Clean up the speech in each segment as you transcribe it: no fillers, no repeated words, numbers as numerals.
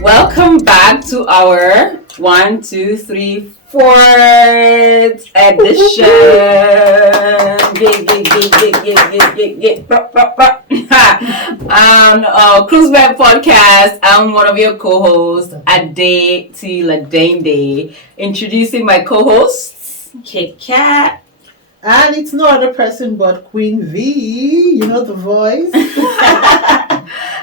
Welcome back to our 1, 2, 3, 4th edition. CRUISEMENT podcast. I'm one of your co-hosts, Ade Tiladende. Introducing my co-hosts, Kit Kat. And it's no other person but Queen V, you know the voice.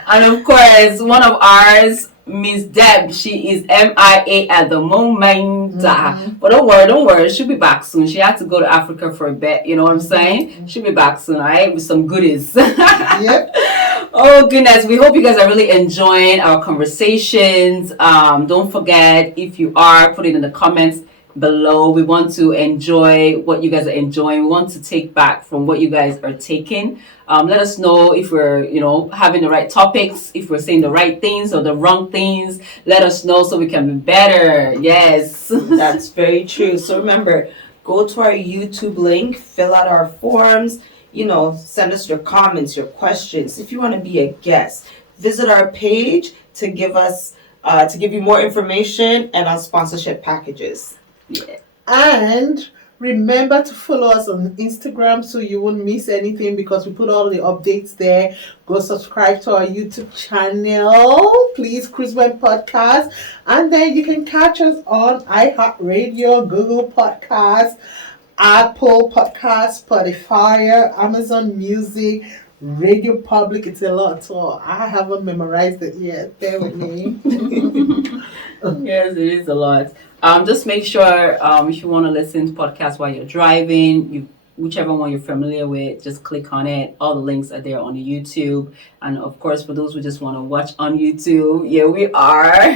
And of course, one of ours, Miss Deb. She is MIA at the moment. But don't worry, she'll be back soon. She had to go to Africa for a bit, you know what I'm saying? She'll be back soon, alright, with some goodies. Yep. Oh goodness, we hope you guys are really enjoying our conversations. Don't forget, if you are, put it in the comments below. We want to enjoy what you guys are enjoying. We want to take back from what you guys are taking. Let us know if we're, having the right topics, if we're saying the right things or the wrong things. Let us know so we can be better. Yes. That's very true. So remember, go to our YouTube link, fill out our forms, send us your comments, your questions. If you want to be a guest, visit our page to give you more information and our sponsorship packages. Yeah. And remember to follow us on Instagram so you won't miss anything because we put all the updates there. Go subscribe to our YouTube channel, please, CRUISEMENT Podcast. And then you can catch us on iHeartRadio, Google Podcasts, Apple Podcasts, Spotify, Amazon Music, Radio Public. It's a lot, so I haven't memorized it yet. Bear with me. Yes, it is a lot. Just make sure if you want to listen to podcasts while you're driving, whichever one you're familiar with, just click on it. All the links are there on the YouTube. And of course, for those who just want to watch on YouTube, here we are.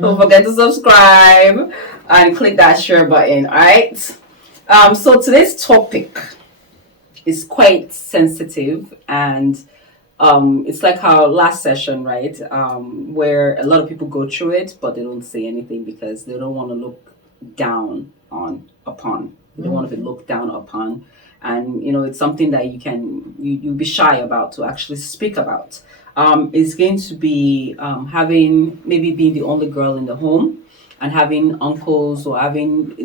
Don't forget to subscribe and click that share button. All right. So today's topic is quite sensitive, and it's like our last session, right? Where a lot of people go through it, but they don't say anything because they don't want to look down upon. They don't want to be looked down upon, and it's something that you'll be shy about to actually speak about. It's going to be maybe being the only girl in the home, and having uncles or having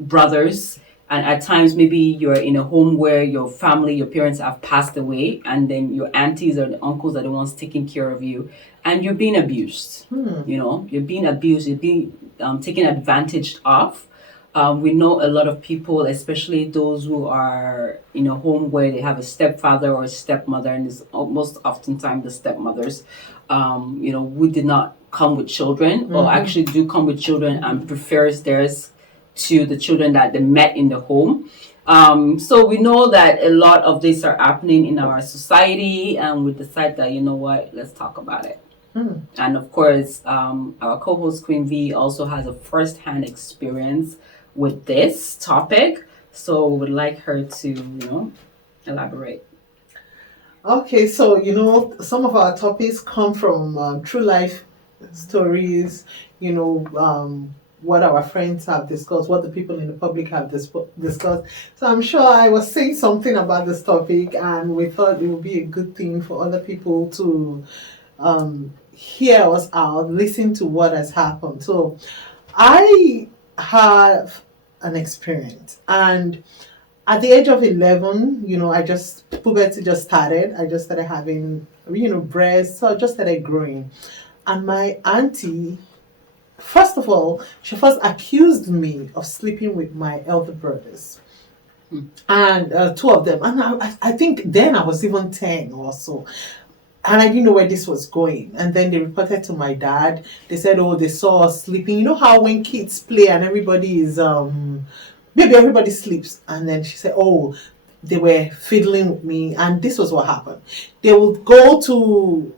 brothers. And at times, maybe you're in a home where your parents have passed away, and then your aunties or the uncles are the ones taking care of you, and you're being abused. You're being abused, you're being taken advantage of. We know a lot of people, especially those who are in a home where they have a stepfather or a stepmother, and it's most oftentimes the stepmothers, who did not come with children, or actually do come with children and prefers theirs to the children that they met in the home. So we know that a lot of this are happening in our society, and we decide that, let's talk about it. And of course, our co-host Queen V also has a first-hand experience with this topic, so we would like her to, elaborate. Okay, so, some of our topics come from true life stories, what our friends have discussed, what the people in the public have discussed. So I'm sure I was saying something about this topic, and we thought it would be a good thing for other people to hear us out, listen to what has happened. So I have an experience, and at the age of 11, puberty just started. I just started having, breasts, so I just started growing. And my auntie, first of all, she first accused me of sleeping with my elder brothers. And two of them. And I think then I was even 10 or so. And I didn't know where this was going. And then they reported to my dad. They said, they saw us sleeping. You know how when kids play and everybody is, maybe everybody sleeps. And then she said, they were fiddling with me. And this was what happened. They would go to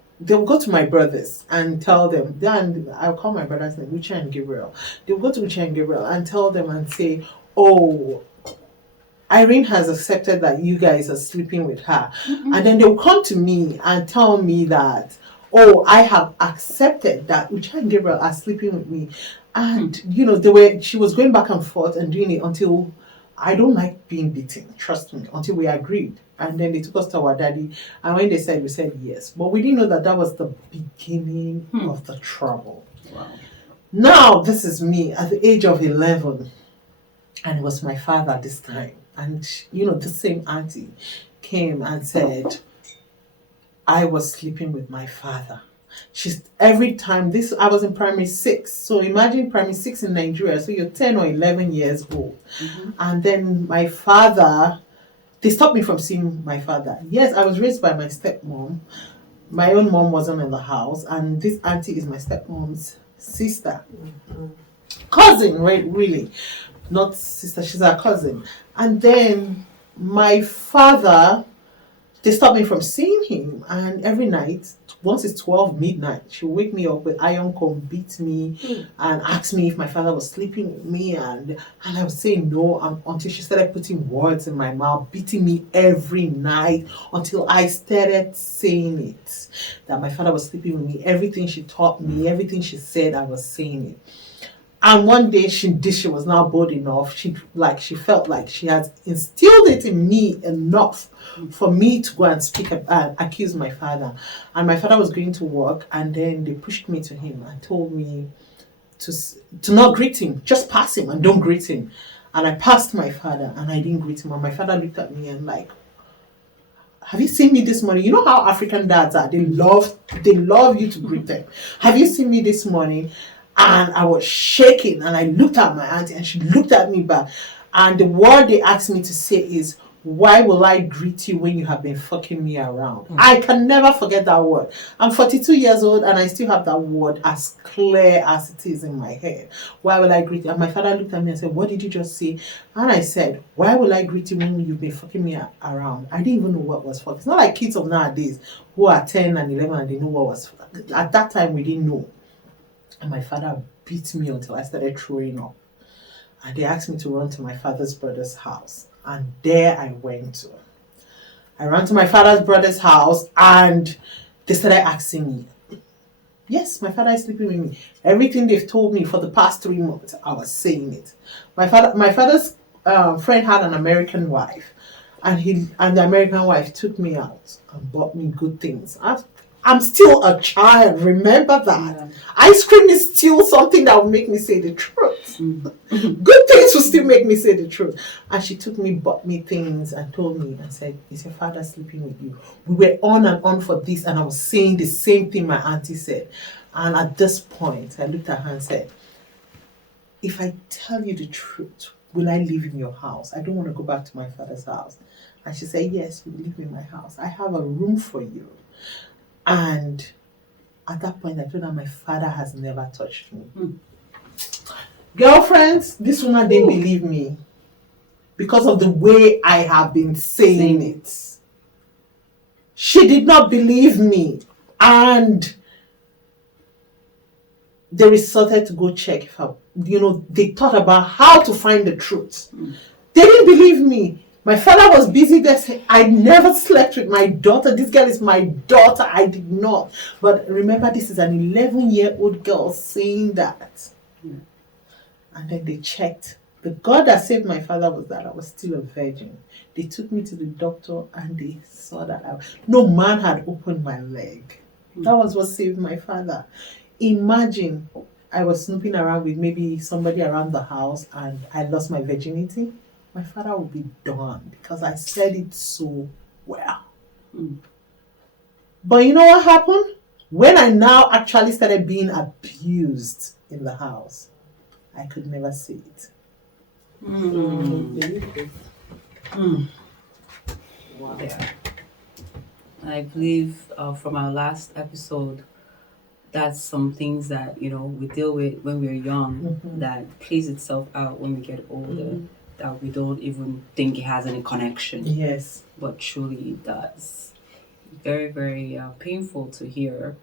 my brothers and tell them, then I'll call my brother's name, Uche and Gabriel. They'll go to Uche and Gabriel and tell them and say, Irene has accepted that you guys are sleeping with her. And then they'll come to me and tell me that, I have accepted that Uche and Gabriel are sleeping with me. And, she was going back and forth and doing it until I don't like being beaten, trust me, until we agreed And then they took us to our daddy. And when they said, we said yes. But we didn't know that that was the beginning of the trouble. Wow. Now, this is me at the age of 11. And it was my father this time. And, you know, the same auntie came and said, I was sleeping with my father. She's every time this I was in primary 6. So imagine primary 6 in Nigeria. So you're 10 or 11 years old. And then my father, they stopped me from seeing my father. Yes, I was raised by my stepmom. My own mom wasn't in the house, and this auntie is my stepmom's sister. Cousin, right? Really. Not sister, she's our cousin. And then my father, they stopped me from seeing him. And every night, once it's 12 midnight, she'll wake me up with iron comb, beat me, and ask me if my father was sleeping with me. And I would say no until she started putting words in my mouth, beating me every night until I started saying it. That my father was sleeping with me. Everything she taught me, everything she said, I was saying it. And one day she was now bold enough. She felt like she had instilled it in me enough for me to go and speak and accuse my father. And my father was going to work, and then they pushed me to him and told me to not greet him, just pass him and don't greet him. And I passed my father and I didn't greet him. And my father looked at me and like, have you seen me this morning? You know how African dads are. They love you to greet them. Have you seen me this morning? And I was shaking, and I looked at my auntie, and she looked at me back. And the word they asked me to say is, why will I greet you when you have been fucking me around? I can never forget that word. I'm 42 years old, and I still have that word as clear as it is in my head. Why will I greet you? And my father looked at me and said, what did you just say? And I said, why will I greet you when you've been fucking me around? I didn't even know what was fuck. It's not like kids of nowadays who are 10 and 11 and they know what was fuck. At that time, we didn't know. And my father beat me until I started throwing up. And they asked me to run to my father's brother's house. And there I went to. I ran to my father's brother's house, and they started asking me. Yes, my father is sleeping with me. Everything they've told me for the past 3 months, I was saying it. My father's friend had an American wife. And the American wife took me out and bought me good things. I'm still a child, remember that. Yeah. Ice cream is still something that will make me say the truth. Good things will still make me say the truth. And she took me, bought me things, and told me, and said, is your father sleeping with you? We were on and on for this, and I was saying the same thing my auntie said. And at this point, I looked at her and said, if I tell you the truth, will I live in your house? I don't want to go back to my father's house. And she said, yes, you will live in my house. I have a room for you. And at that point, I told her my father has never touched me. Girlfriends, this woman didn't believe me because of the way I have been saying it. She did not believe me. And they resorted to go check if they thought about how to find the truth. They didn't believe me. My father was busy there saying, I never slept with my daughter. This girl is my daughter. I did not. But remember, this is an 11-year-old girl saying that. And then they checked. The God that saved my father was that I was still a virgin. They took me to the doctor and they saw that no man had opened my leg. That was what saved my father. Imagine I was snooping around with maybe somebody around the house and I lost my virginity. My father would be done because I said it so well. But you know what happened? When I now actually started being abused in the house, I could never see it. Wow. Yeah. I believe from our last episode, that's some things that we deal with when we're young that plays itself out when we get older. That we don't even think it has any connection. Yes. But truly it does. Very, very painful to hear.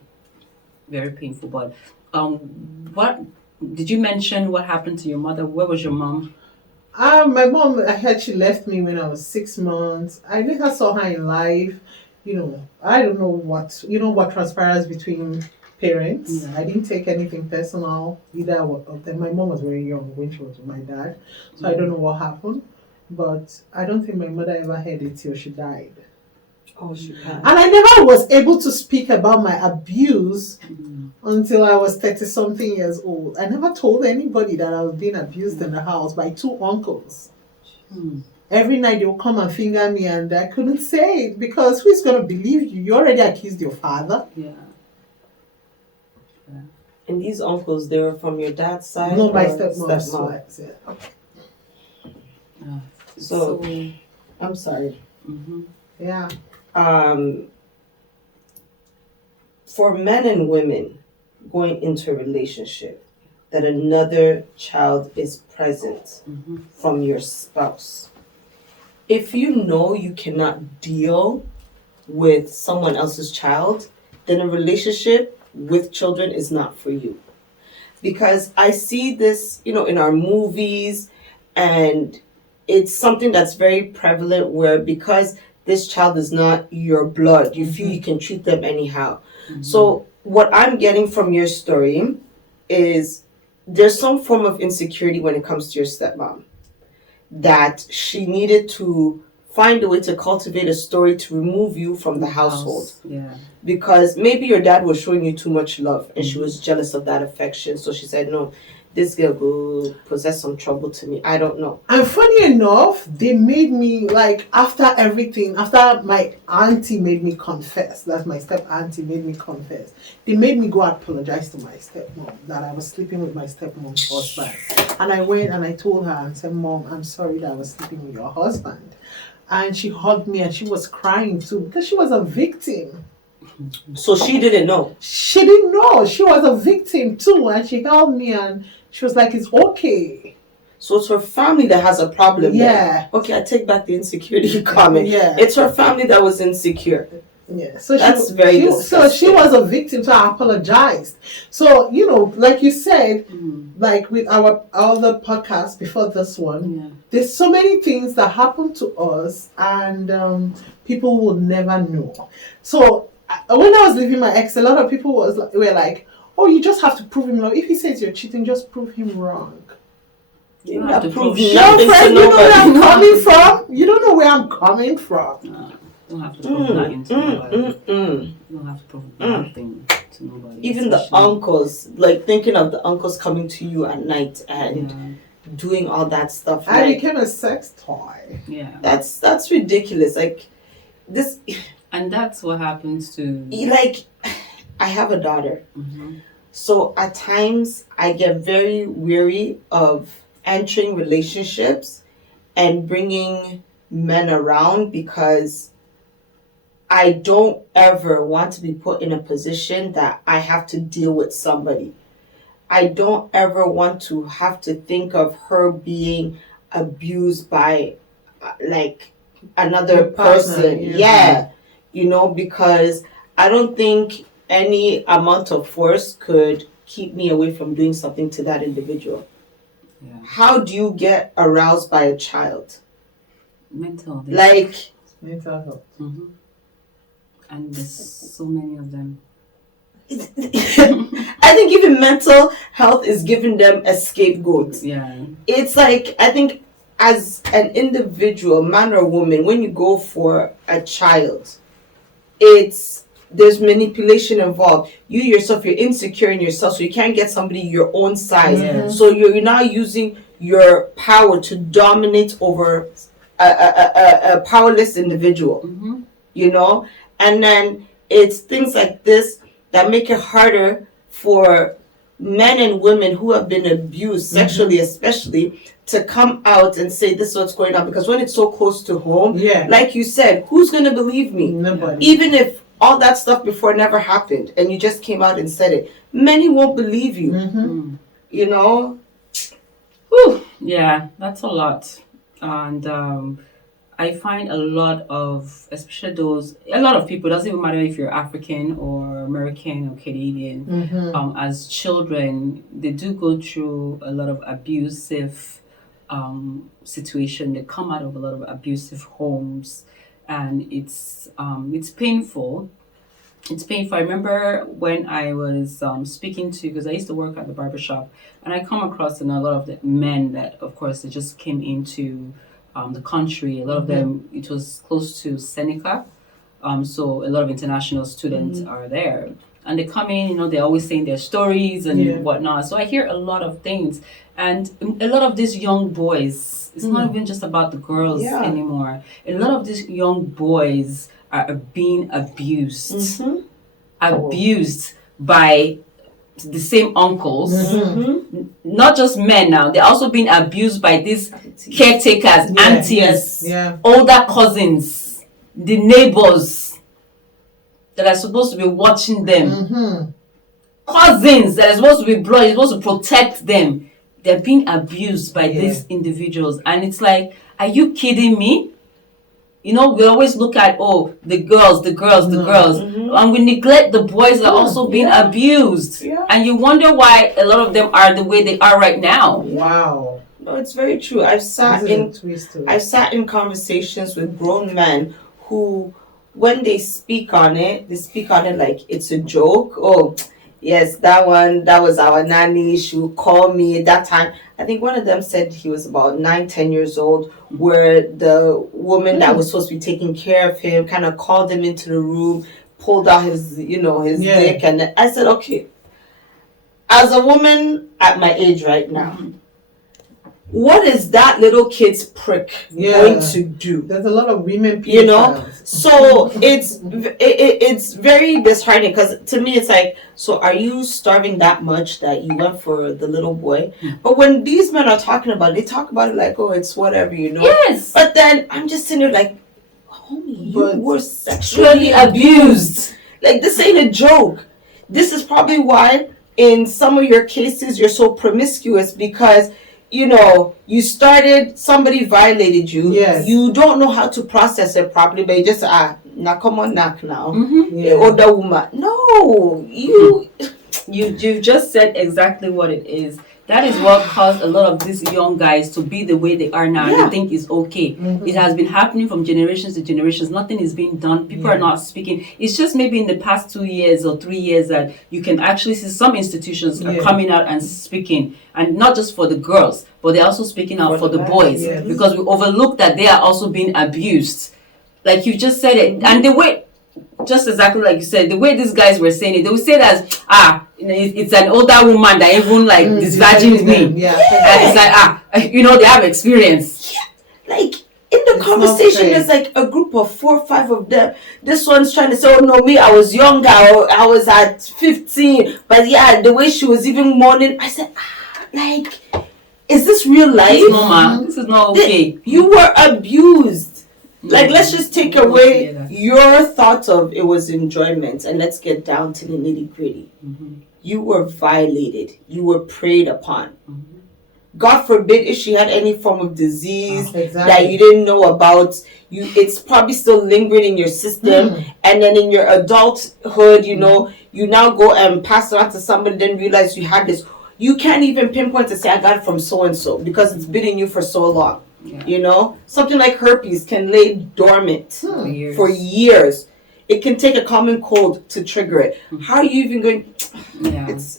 Very painful. But what did you mention what happened to your mother? Where was your mom? My mom, I heard she left me when I was 6 months. I never saw her in life. I don't know what transpires between parents. I didn't take anything personal either of them. My mom was very young when she was with my dad, so I don't know what happened. but I don't think my mother ever heard it till she died. Oh, she passed. And I never was able to speak about my abuse Mm. until I was 30 something years old. I never told anybody that I was being abused in the house by two uncles. Mm. Every night they would come and finger me, and I couldn't say it because who's going to believe you? You already accused your father. Yeah. And these uncles, they were from your dad's side? No, my or stepmom's side. Yeah. So, I'm sorry. Mhm. Yeah. For men and women going into a relationship, that another child is present Mhm. from your spouse. If you know you cannot deal with someone else's child, then a relationship with children is not for you. Because I see this, in our movies, and it's something that's very prevalent where because this child is not your blood, you feel you can treat them anyhow. Mhm. So what I'm getting from your story is there's some form of insecurity when it comes to your stepmom, that she needed to find a way to cultivate a story to remove you from the household. Yeah. Because maybe your dad was showing you too much love and she was jealous of that affection. So she said, no, this girl will possess some trouble to me. I don't know. And funny enough, they made me, like, after everything, after my auntie made me confess, that's my step auntie made me confess, they made me go apologize to my stepmom that I was sleeping with my stepmom's husband. And I went and I told her and said, Mom, I'm sorry that I was sleeping with your husband. And she hugged me and she was crying too because she was a victim. So she didn't know. She didn't know. She was a victim too. And she held me and she was like, it's okay. So it's her family that has a problem. Yeah. Okay, I take back the insecurity comment. Yeah. It's her family that was insecure. Yeah. So that's very disgusting. So she was a victim, so I apologized. So, like you said, like with our other podcast before this one, there's so many things that happen to us and people will never know. So when I was leaving my ex, a lot of people were like, oh, you just have to prove him wrong. If he says you're cheating, just prove him wrong. You don't have to prove Your nothing friend, to you know where I'm nobody. coming from? You don't know where I'm coming from. Don't have to prove nothing to nobody. Don't have to prove nothing to nobody. Even the uncles, like thinking of the uncles coming to you at night and doing all that stuff. I became a sex toy. Yeah. That's ridiculous. Like this. And that's what happens to. Like, I have a daughter. So at times I get very weary of entering relationships and bringing men around because I don't ever want to be put in a position that I have to deal with somebody. I don't ever want to have to think of her being abused by like another person. Yeah. Because I don't think any amount of force could keep me away from doing something to that individual. Yeah. How do you get aroused by a child? Mental. Mental health. And there's so many of them. I think even mental health is giving them a scapegoat. Yeah. It's like, I think as an individual, man or woman, when you go for a child, there's manipulation involved. You yourself, you're insecure in yourself, so you can't get somebody your own size. So you're now using your power to dominate over a powerless individual. And then it's things like this that make it harder for men and women who have been abused sexually, especially, to come out and say this is what's going on. Because when it's so close to home, like you said, who's going to believe me? Nobody. Even if all that stuff before never happened and you just came out and said it, many won't believe you. Whew. Yeah, that's a lot. And I find a lot of, especially a lot of people, doesn't even matter if you're African or American or Canadian, as children, they do go through a lot of abusive situation. They come out of a lot of abusive homes, and it's painful. It's painful. I remember when I was speaking to, because I used to work at the barbershop, and I come across a lot of the men that, of course, they just came into the country. A lot of them, it was close to Seneca. So a lot of international students are there. And they come in, they're always saying their stories and whatnot. So I hear a lot of things. And a lot of these young boys, it's not even just about the girls anymore. A lot of these young boys are being abused. Abused by the same uncles. Not just men now. They're also being abused by these caretakers, aunties, older cousins, the neighbors that are supposed to be watching them. Cousins that are supposed to be blood, supposed to protect them. They're being abused by these individuals. And it's like, are you kidding me? We always look at, the girls. And we neglect the boys that are also being abused. And you wonder why a lot of them are the way they are right now. Wow. No, it's very true. I've sat in conversations with grown men who, when they speak on it like it's a joke. Oh, yes, that was our nanny. She would call me at that time. I think one of them said he was about 9-10 years old, where the woman that was supposed to be taking care of him kind of called him into the room, pulled out his dick, and I said, okay, as a woman at my age right now, what is that little kid's prick going to do? There's a lot of women people. So it's very disheartening, because to me it's like, so are you starving that much that you went for the little boy? But when these men are talking about it, they talk about it like, oh, it's whatever, Yes. But then I'm just sitting there like, homie, you were sexually abused. Like, this ain't a joke. This is probably why in some of your cases you're so promiscuous, because you started, somebody violated you. Yes. You don't know how to process it properly, but you just, now come on, knock now. Older woman. No, You've just said exactly what it is. That is what caused a lot of these young guys to be the way they are now. They think it's okay. It has been happening from generations to generations. Nothing is being done. People are not speaking. It's just maybe in the past 2 years or 3 years that you can actually see some institutions are coming out and speaking. And not just for the girls, but they're also speaking out for the boys. Because we overlook that they are also being abused. Like you just said it. And the way, just exactly like you said, the way these guys were saying it, they would say that, it's an older woman that even disvirgined me. And it's like, they have experience. Like, in the conversation, there's like a group of 4 or 5 of them. This one's trying to say, oh no, me, I was younger, I was at 15. But the way she was even mourning, I said, is this real life? This is not okay. You were abused. Like, let's just take away your thought of it was enjoyment, and let's get down to the nitty gritty. You were violated. You were preyed upon. God forbid if she had any form of disease that you didn't know about, it's probably still lingering in your system. And then in your adulthood, you now go and pass it on to somebody, then realize you had this. You can't even pinpoint to say, I got it from so-and-so, because it's been in you for so long. Something like herpes can lay dormant for years. It can take a common cold to trigger it. How are you even going?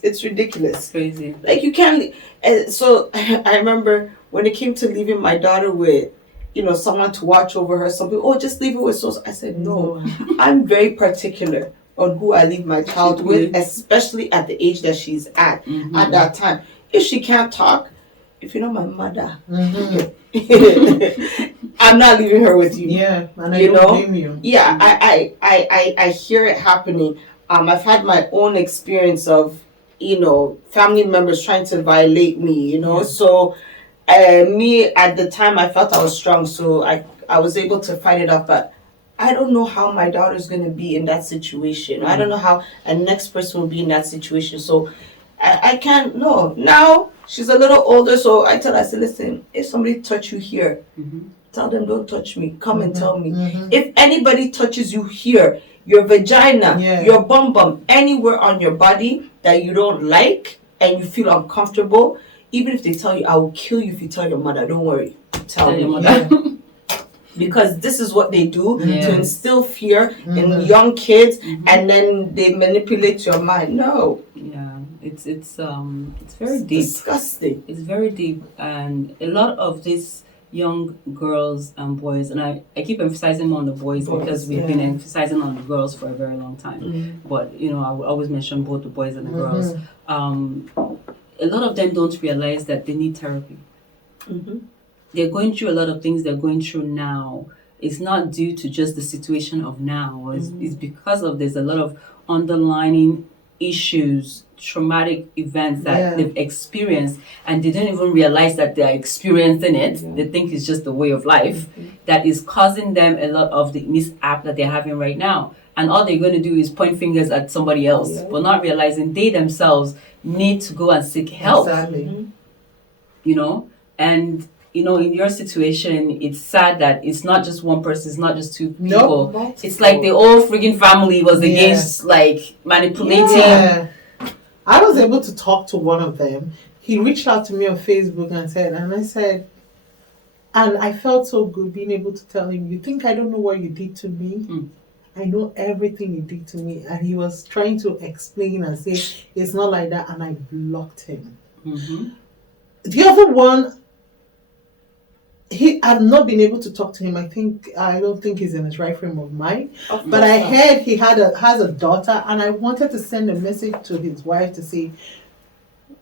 It's ridiculous. It's crazy. Like, you can't. So I remember when it came to leaving my daughter with, someone to watch over her. Some people, just leave her with so. I said no. I'm very particular on who I leave my child with, especially at the age that she's at that time. If she can't talk, if you know my mother, I'm not leaving her with you. Yeah, and I don't blame you. Yeah, I hear it happening. I've had my own experience of, family members trying to violate me, So, me at the time, I felt I was strong, so I was able to fight it off. But I don't know how my daughter's going to be in that situation. I don't know how a next person will be in that situation. So, I can't, no. Now, she's a little older, so I tell her, I say, listen, if somebody touch you here, tell them, don't touch me. Come and tell me. If anybody touches you here, your vagina, your bum, anywhere on your body that you don't like and you feel uncomfortable, even if they tell you, I will kill you if you tell your mother, don't worry. Tell your mother. Because this is what they do to instill fear in young kids, and then they manipulate your mind. No. Yeah. It's very deep. Disgusting. It's very deep, and a lot of these young girls and boys, and I keep emphasizing more on the boys because we've been emphasizing on the girls for a very long time. But you know, I will always mention both the boys and the girls. A lot of them don't realize that they need therapy. They're going through a lot of things they're going through now. It's not due to just the situation of now. It's because of there's a lot of underlying issues, traumatic events that they've experienced, and they don't even realize that they're experiencing it. They think it's just the way of life that is causing them a lot of the mishap that they're having right now. And all they're going to do is point fingers at somebody else, but not realizing they themselves need to go and seek help. Exactly. You know, and you know, in your situation, it's sad that it's not just one person, it's not just two people. Nope. It's like the whole freaking family was against, like, manipulating. Yeah. I was able to talk to one of them. He reached out to me on Facebook and I said, and I felt so good being able to tell him, you think I don't know what you did to me? I know everything you did to me. And he was trying to explain and say, it's not like that. And I blocked him. The other one, I've not been able to talk to him. I don't think he's in his right frame of mind. But I heard he has a daughter, and I wanted to send a message to his wife to say,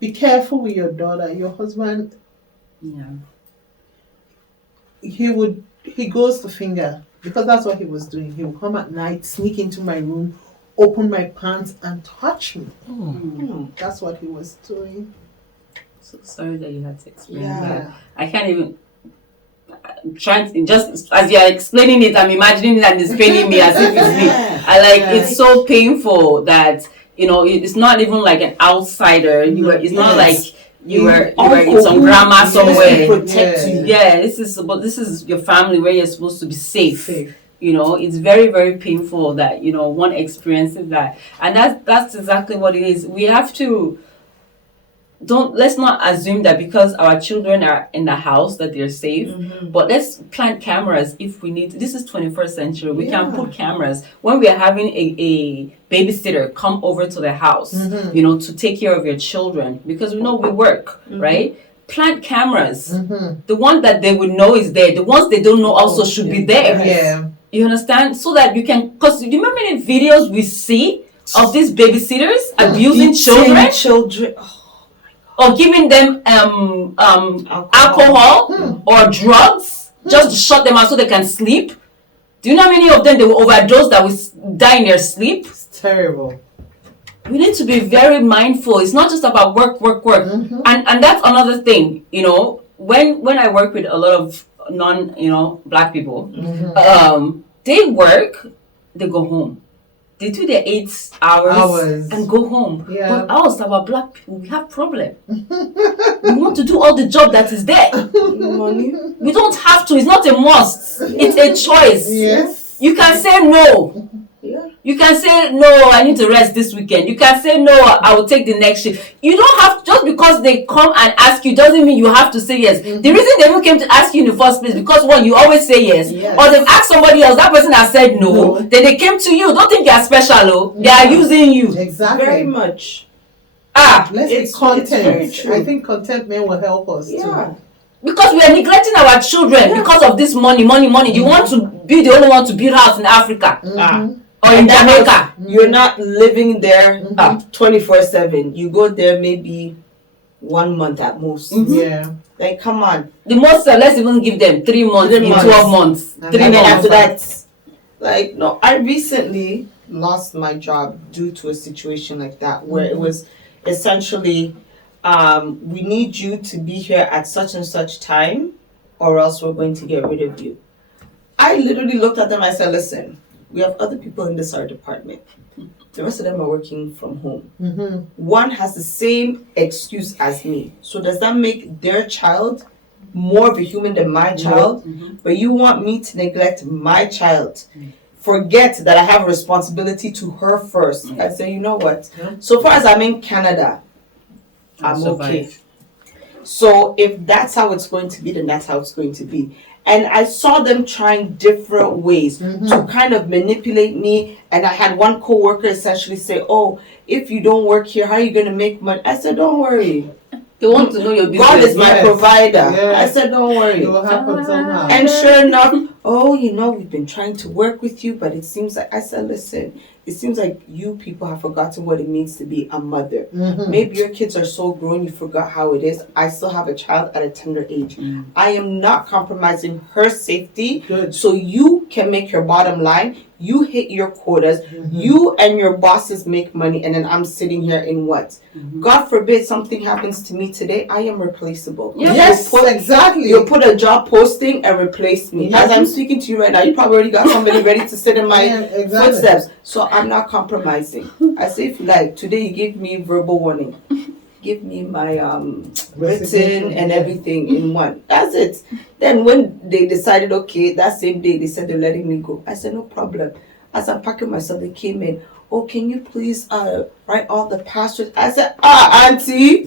be careful with your daughter. Your husband, he goes to finger, because that's what he was doing. He would come at night, sneak into my room, open my pants, and touch me. That's what he was doing. So sorry that you had to experience that. I can't even. Trying to, just as you're explaining it, I'm imagining that it's paining me as if it's me. It's so painful that, you know, it's not even like an outsider. It's not like you were in some grammar somewhere. Protect you. This is your family where you're supposed to be safe. You know, it's very, very painful that, you know, one experiences that, and that's exactly what it is. We have to. Let's not assume that because our children are in the house that they're safe, but let's plant cameras if we need to. This is 21st century. We can put cameras when we are having a babysitter come over to the house, you know, to take care of your children, because we know we work, right? Plant cameras. The one that they would know is there. The ones they don't know also should be there. Yeah. You understand? So that you can, because you remember any videos we see of these babysitters abusing children? Or giving them alcohol or drugs just to shut them out so they can sleep. Do you know how many of them they will overdose that will die in their sleep? It's terrible. We need to be very mindful. It's not just about work. And that's another thing, you know, when I work with a lot of black people, they work, they go home. They do their 8 hours and go home. But us, our black people, we have problem. We want to do all the job that is there. Money. We don't have to. It's not a must. It's a choice. Yes. You can say no. You can say no, I need to rest this weekend. You can say no, I will take the next shift. You don't have, just because they come and ask you doesn't mean you have to say yes. The reason they even came to ask you in the first place, because one, you always say yes. Or they've asked somebody else, that person has said no. Then they came to you. Don't think you're special, they are using you. Exactly. Very much. Let's be content. I think contentment will help us too. Because we are neglecting our children because of this money. You want to be the only one to build house in Africa. Or in Jamaica. You're not living there 24/7. You go there maybe 1 month at most. Like, come on. The most, let's even give them 3 months in 12 months. 3 months after that. Like, no, I recently lost my job due to a situation like that, where it was essentially, we need you to be here at such and such time, or else we're going to get rid of you. I literally looked at them and I said, listen, we have other people in this art department. The rest of them are working from home. One has the same excuse as me. So does that make their child more of a human than my child? But you want me to neglect my child? Forget that I have a responsibility to her first. I say, you know what? So far as I'm in Canada, I'm okay. So if that's how it's going to be, then that's how it's going to be. And I saw them trying different ways to kind of manipulate me. And I had one coworker essentially say, oh, if you don't work here, how are you going to make money? I said, don't worry. They want to know your business. God is my Yes. provider. Yes. I said, don't worry. It will happen somehow. And sure enough, oh, we've been trying to work with you, but it seems like, I said, listen, it seems like you people have forgotten what it means to be a mother. Maybe your kids are so grown, you forgot how it is. I still have a child at a tender age. I am not compromising her safety. Good. So you can make your bottom line. You hit your quotas. You and your bosses make money, and then I'm sitting here in what? God forbid something happens to me today, I am replaceable. Yes, exactly. You put a job posting and replace me. Yes. As I'm speaking to you right now, you probably already got somebody ready to sit in my exactly. footsteps. So I'm not compromising. I say, if you like, today you give me verbal warning. Give me my written and everything in one. That's it. Then when they decided, okay, that same day they said they're letting me go. I said, no problem. As I'm packing myself, they came in. Oh, can you please write all the passwords? I said, auntie,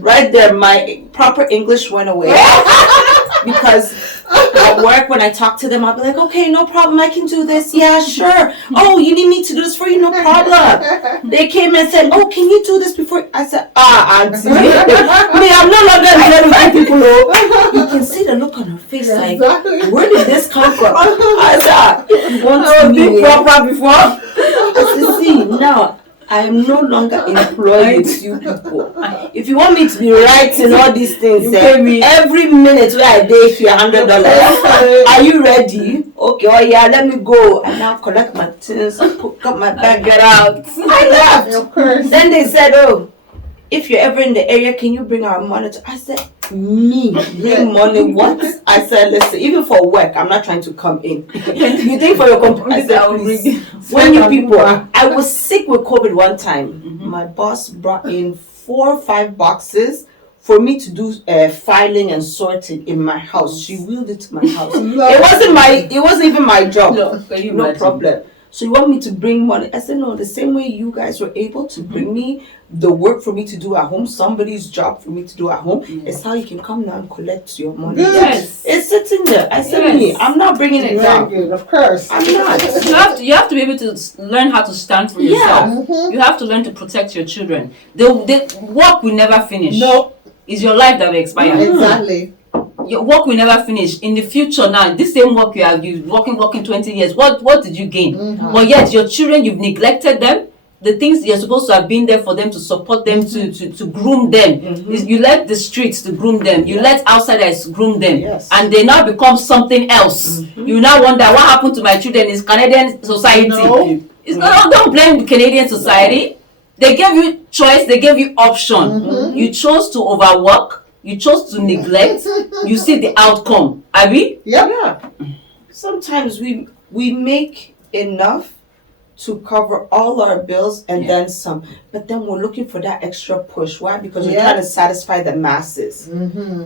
right there, my proper English went away. Because at work, when I talk to them, I'll be like, okay, no problem, I can do this. Yeah, sure. Oh, you need me to do this for you? No problem. They came and said, oh, can you do this before? I said, auntie. Me, I'm no longer letting people know. You can see the look on her face, like, where did this come from? I said, you want to be proper before? I said, see, now, I am no longer employed with you people. If you want me to be writing all these things, every minute where I day here $100. Are you ready? Okay, oh yeah, let me go. I now collect my things, pick up my bag, get out. I left. Of course. Then they said, oh, if you're ever in the area, can you bring our monitor? I said, me bring money? What? I said, listen, even for work, I'm not trying to come in. You think for your company? I said, please. When you people, I was sick with COVID one time. My boss brought in 4 or 5 boxes for me to do filing and sorting in my house. She wheeled it to my house. It wasn't even my job. No problem. So you want me to bring money? I said, no, the same way you guys were able to bring me the work for me to do at home, somebody's job for me to do at home, is how you can come now and collect your money. Yes. It's sitting there. I said, me, I'm not bringing it down. Good, of course. I'm not. You have to be able to learn how to stand for yourself. You have to learn to protect your children. The work will never finish. No. It's your life that will expire. Exactly. Your work will never finish. In the future now, this same work you have used, working 20 years, what did you gain? But yet your children, you've neglected them. The things you're supposed to have been there for them, to support them, to groom them. You let the streets to groom them. You let outsiders groom them. Yes. And they now become something else. You now wonder, what happened to my children? Is Canadian society? No. It's not, don't blame Canadian society. They gave you choice. They gave you option. You chose to overwork. You chose to neglect. You see the outcome. Abi? Yeah. Sometimes we make enough to cover all our bills and then some. But then we're looking for that extra push. Why? Because we're trying to satisfy the masses.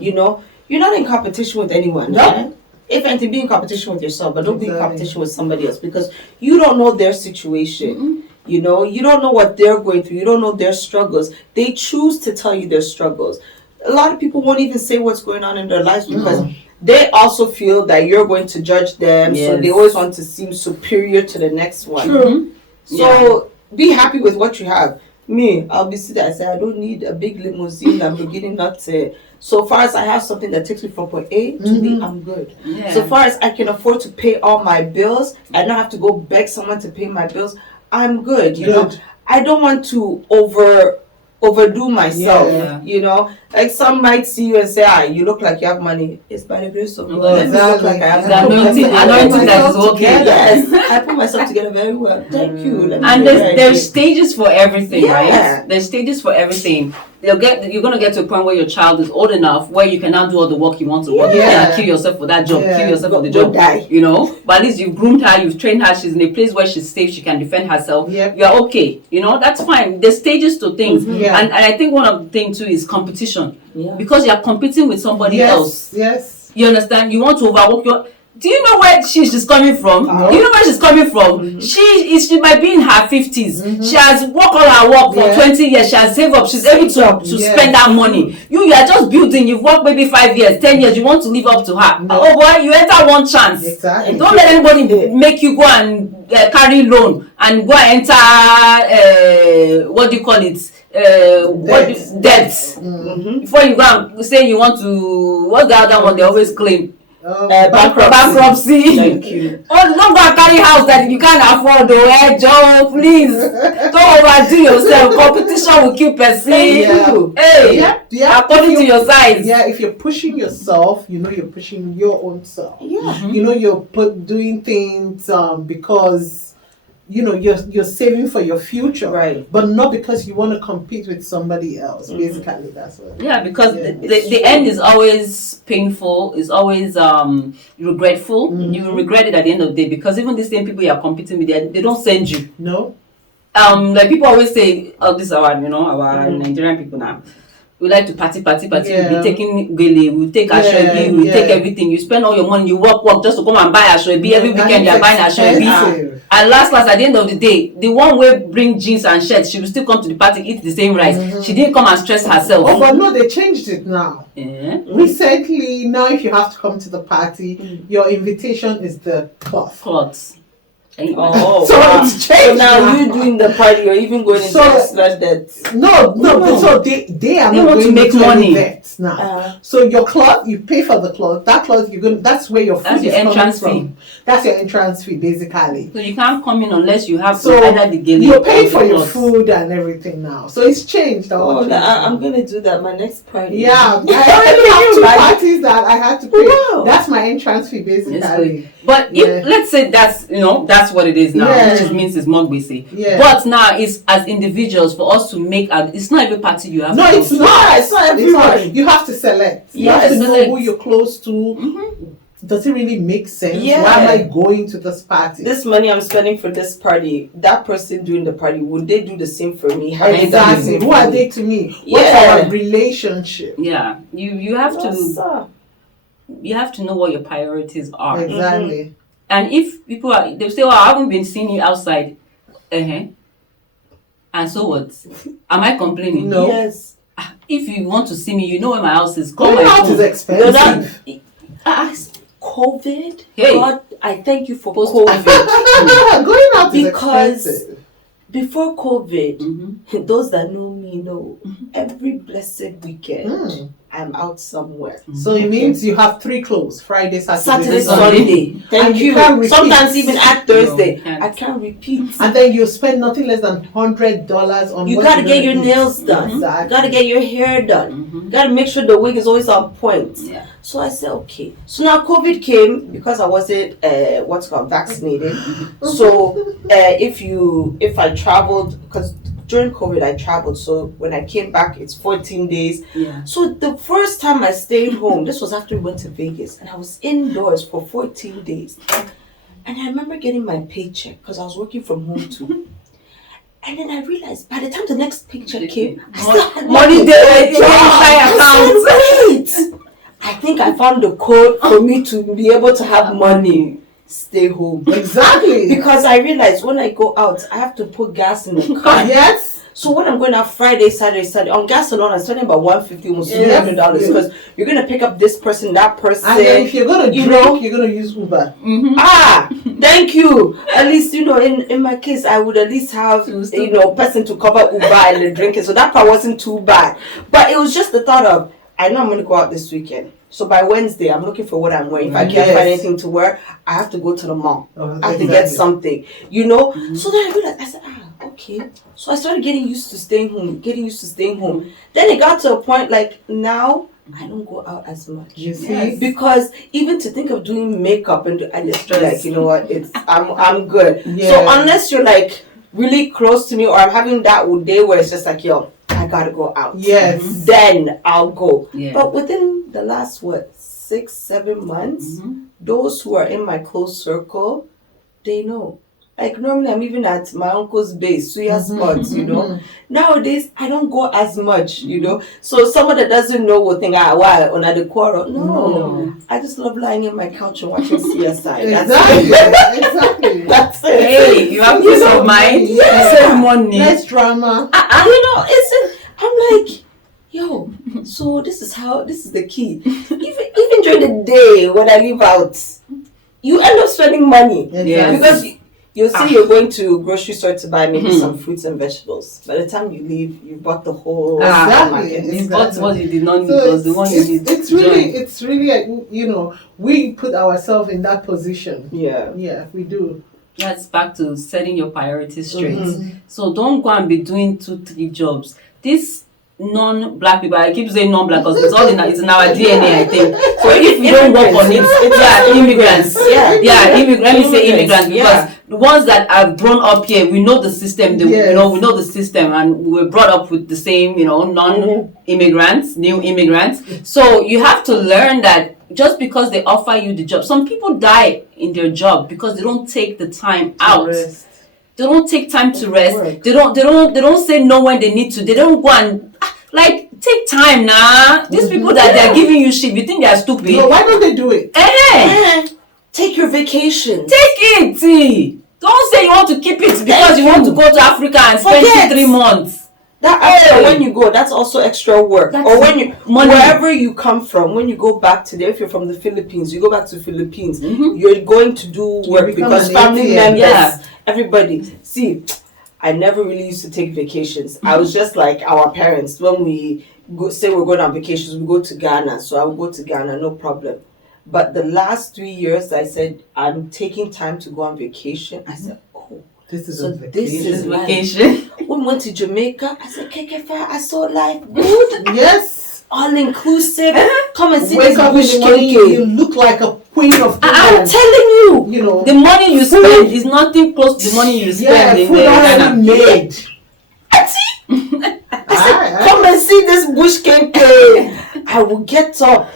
You know? You're not in competition with anyone. No. Right? If anything, be in competition with yourself, but don't be in competition with somebody else, because you don't know their situation. You know? You don't know what they're going through. You don't know their struggles. They choose to tell you their struggles. A lot of people won't even say what's going on in their lives because they also feel that you're going to judge them. So they always want to seem superior to the next one. True. So be happy with what you have. Me, I'll be sitting there. I say, I don't need a big limousine. I'm beginning not to. So far as I have something that takes me from point A to B, I'm good. So far as I can afford to pay all my bills and not have to go beg someone to pay my bills, I'm good. You know, I don't want to overdo myself, you know. Like some might see you and say, you look like you have money. It's by the grace of God. Let me look like I have money. Anointing that is okay. Yes, I put myself together very well. Thank you. And there's stages for everything, right? There's stages for everything. You're gonna get to a point where your child is old enough where you can now do all the work you want to work. You cannot kill yourself for that job, kill yourself for the job. Die. You know? But at least you've groomed her, you've trained her, she's in a place where she's safe, she can defend herself. You're okay. You know, that's fine. There's stages to things. And I think one of the things too is competition. Because you're competing with somebody else. Yes. You understand? You want to overwork your. Do you know where she's coming from? Do you know where she's coming from? She might be in her 50s. She has worked all her work for 20 years. She has saved up. She's able to spend that money. You are just building. You've worked maybe 5 years, 10 years. You want to live up to her. Oh boy, you enter one chance. Exactly. Don't let anybody make you go and carry loan and go and enter what do you call it? Debts. Before you go and say you want to, what's the other one they always claim? Bankruptcy. Thank you. Oh, don't go and carry house that you can't afford. Joe, please. Don't overdo yourself. Competition will kill person. Hey, according to your size. Yeah, if you're pushing yourself, you're pushing your own self. Yeah. You're doing things because you're saving for your future, right? But not because you want to compete with somebody else. Basically, that's what. Yeah, because the end is always painful. It's always regretful. You will regret it at the end of the day, because even the same people you are competing with, they don't send you. No. Like people always say, oh, this is our Nigerian people now. We like to party. Yeah. We'll be taking gele, we'll take ashwebi, we'll take everything. You spend all your money, you work just to come and buy ashwebi. Every weekend you are buying ashwebi. And last, at the end of the day, the one way bring jeans and shirts, she will still come to the party, eat the same rice. She didn't come and stress herself. Oh, but no, they changed it now. Recently, now if you have to come to the party, your invitation is the cloth. Oh, so it's changed. So now you doing the party, or even going into that? No. So they are not want going to make money now. So your cloth, you pay for the cloth. That cloth that's where your food is coming from. That's your entrance fee, basically. So you can't come in unless you have either the gele. You're paying for your food and everything now. So it's changed. I'm gonna do that my next party. Yeah, I already have two parties that I had to pay. Wow. That's my entrance fee, basically. But if, let's say that's what it is now, which means it's more basic. Yeah. But now it's as individuals for us to make it's not every party you have. No, it's not. It's not everybody. You have to select. You have to know who you're close to. Does it really make sense? Yeah. Why am I going to this party? This money I'm spending for this party, that person doing the party, would they do the same for me? Exactly. Who are they to me? What's our relationship? Yeah. You have to. You have to know what your priorities are. Exactly. And if people they'll say, "Oh, I haven't been seeing you outside," and so what? Am I complaining? No. Yes. If you want to see me, you know where my house is. Going out is expensive. COVID. Hey. God, I thank you for COVID. Going out is expensive. Before COVID, those that know me know every blessed weekend I'm out somewhere. So it means you have 3 clothes: Friday, Saturday, Sunday. Thank you. Sometimes even at Thursday, I can't repeat. And then you spend nothing less than $100 on. You gotta get your nails done. Exactly. You gotta get your hair done. You gotta make sure the wig is always on point. Yeah. So I said, okay. So now COVID came because I wasn't vaccinated. So if I traveled, because during COVID I traveled, so when I came back it's 14 days. Yeah. So the first time I stayed home, this was after we went to Vegas, and I was indoors for 14 days. And I remember getting my paycheck because I was working from home too. And then I realized by the time the next paycheck came, I still had money there in my account. I think I found the code for me to be able to have money. Stay home. Exactly. Because I realized when I go out, I have to put gas in the car. Yes. So when I'm going out Friday, Saturday, Sunday, on gas alone, I'm spending about $150, almost $200 because you're going to pick up this person, that person. And then if you're going to drink, you're going to use Uber. Thank you. At least, in my case, I would at least have, person to cover Uber and the drinking. So that part wasn't too bad. But it was just the thought of, I know I'm going to go out this weekend. So by Wednesday, I'm looking for what I'm wearing. If I can't find anything to wear, I have to go to the mall. I have to get something, So then I realized, I said, okay. So I started getting used to staying home. Then it got to a point like now, I don't go out as much. You see? Because even to think of doing makeup I just feel like, you know what, I'm good. Yeah. So unless you're like really close to me or I'm having that day where it's just like, yo, I gotta go out. Yes. Then I'll go. Yeah. But within the last 6-7 months, those who are in my close circle, they know. Like normally I'm even at my uncle's base, Suya spots, Nowadays I don't go as much, So someone that doesn't know will think, why on the quarrel? No. I just love lying in my couch and watching CSI. Exactly. That's it. Hey, you have peace of mind. Save money. Less drama. I'm like, yo, so this is the key. Even during the day when I leave out, you end up spending money. Yes. Because You'll see you're going to grocery store to buy maybe some fruits and vegetables. By the time you leave, you bought the whole market. You bought what you did not need So was the one you need. it's really, you know, we put ourselves in that position. Yeah. Yeah, we do. That's back to setting your priorities straight. So don't go and be doing 2-3 jobs. This non-black people, I keep saying non-black because it's in our DNA, I think. So if we don't work on it, immigrants. Let me say immigrants because the ones that have grown up here, we know the system. We know the system, and we were brought up with the same, non-immigrants, new immigrants. So you have to learn that just because they offer you the job, some people die in their job because they don't take the time out. Rest. They don't take time to rest. They don't say no when they need to. They don't go and take time now. These people that they're giving you shit, you think they're stupid? No, why don't they do it? Take your vacation. Take it. Don't say you want to keep it because you want to go to Africa and spend 3 months. When you go, that's also extra work. Or when you wherever you come from, when you go back to there, if you're from the Philippines, you go back to the Philippines. You're going to do work because family members, everybody. See, I never really used to take vacations. I was just like our parents. When we say we're going on vacations, we go to Ghana. So I would go to Ghana, no problem. But the last 3 years, I said, I'm taking time to go on vacation. I said, this is vacation. When we went to Jamaica, I said, KK, I saw life good. Yes. All inclusive. Come and see Wake this up bush in the morning, cake. you look like a queen of I'm telling you. You know, the money you spend is nothing close to the money you spend in food Ghana. made. I said, come and see this bush cake. I will get up.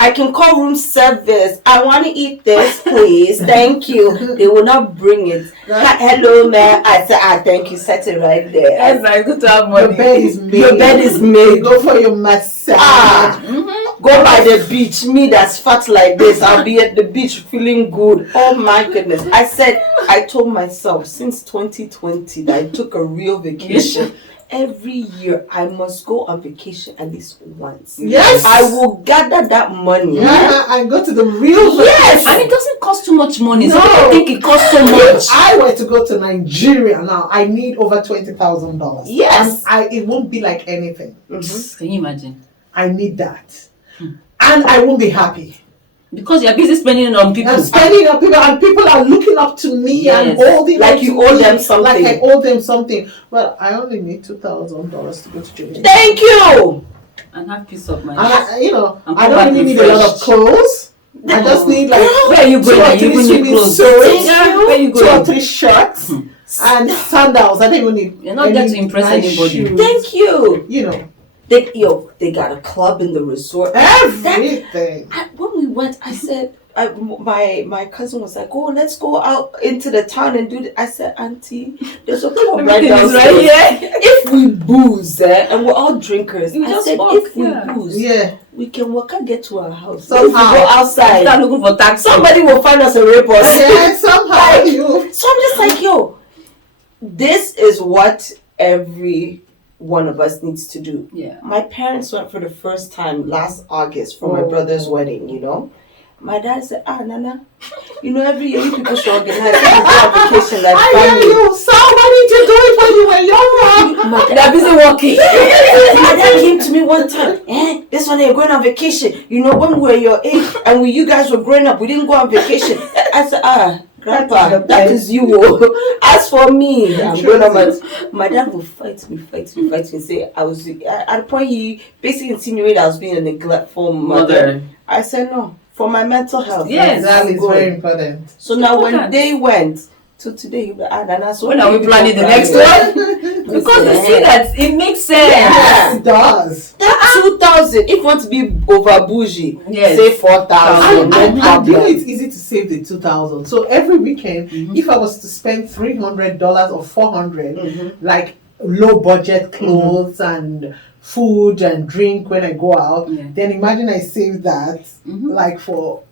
I can call room service. I want to eat this, please. Thank you. They will not bring it. Hello, ma'am. I said, thank you. Set it right there. Yes, I good to have money. Your bed is made. Go for your massage. Go by the beach. Me that's fat like this. I'll be at the beach feeling good. Oh my goodness. I told myself since 2020 that I took a real vacation. Every year I must go on vacation at least once. Yes. I will gather that money. And go to the real Yes. And it doesn't cost too much money. No. So I think it costs so much. If I were to go to Nigeria now, I need over $20,000. Yes. It won't be like anything. Can you imagine? I need that. And I won't be happy. Because you're busy spending it on people. And spending on people, and people are looking up to me and holding like you owe them something. Like I owe them something. Well, I only need $2,000 to go to Jamaica. Thank you. And have peace of mind. And I don't really need a lot of clothes. I just need like where are you going? Are you going to clothes? Where you going? 2 or 3 shirts and sandals. I don't even need. You're not there to impress anybody. Shoes. Thank you. You know. They got a club in the resort. Everything. When we went, I said, my cousin was like, "Oh, let's go out into the town and do it." I said, "Auntie, there's a club right downstairs. Right here. If we booze, and we're all drinkers, You I just said, walk, if we booze, we can walk and get to our house. Somehow. If we go outside, Start looking for taxi. somebody will find us and rape us. Yeah, somehow So I'm just like, yo, this is what every one of us needs to do. Yeah. My parents went for the first time last August for my brother's wedding, My dad said, Nana, every year you people should organize a vacation like I family. hear you. Somebody to do it when you were younger. They're busy working. My dad came to me one time, this one you're going on vacation. When we were your age and you guys were growing up, we didn't go on vacation. I said, Grandpa, that is you. As for me, I'm grown up. My dad will fight me, say I was at a point he basically insinuated I was being a neglectful mother. I said no, for my mental health. Yes, that is very important. So now when they went to today, when are we planning the next one? Because you see that it makes sense. Yes, it does. That 2,000, if you want to be over bougie, say 4,000. And it's easy to save the 2,000. So every weekend, if I was to spend $300 or $400, like low budget clothes and food and drink when I go out, then imagine I save that like for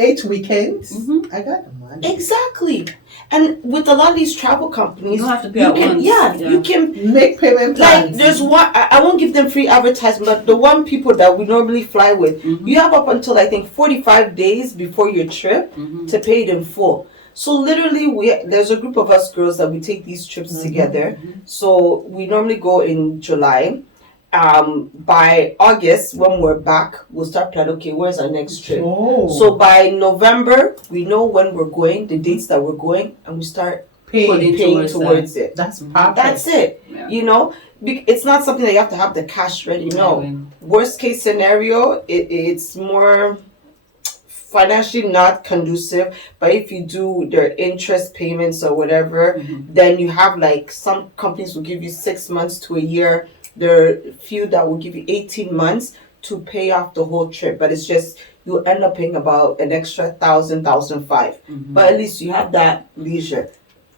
8 weekends. I got the money. Exactly. And with a lot of these travel companies, you don't have to pay at once. You can make payment plans. Like there's one, I won't give them free advertisement, but the one people that we normally fly with, you have up until I think 45 days before your trip to pay it in full. So literally, there's a group of us girls that we take these trips together. So we normally go in July. By August, when we're back, we'll start planning. Okay, where's our next trip? So by November, we know when we're going, the dates that we're going, and we start paying towards it. That's perfect. That's it. Yeah. You know, it's not something that you have to have the cash ready. No. Worst case scenario, it's more financially not conducive, but if you do their interest payments or whatever, then you have like some companies will give you 6 months to a year. There are a few that will give you 18 months to pay off the whole trip, but it's just you'll end up paying about an extra 1,000-1,500. But at least you have that leisure.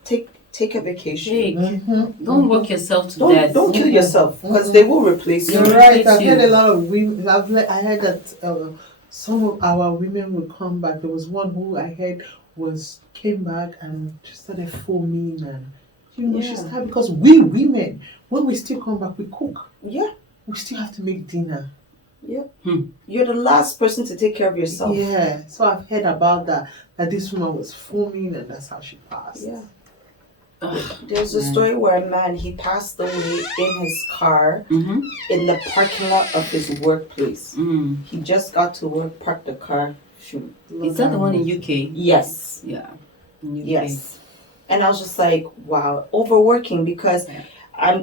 Take a vacation. Don't work yourself to death. Don't kill yourself, because they will replace you. You're right. I've heard a lot of women. I heard that some of our women will come back. There was one who I heard came back and she started foaming and she's tired because we women, when we still come back, we cook. Yeah. We still have to make dinner. Yeah. You're the last person to take care of yourself. Yeah. So I've heard about that this woman was foaming and that's how she passed. Yeah. There's a story where a man, he passed away in his car in the parking lot of his workplace. He just got to work, parked the car. Shoot. Is that the one in UK? Yes. Yeah. In UK. Yes. And I was just like, wow, overworking, because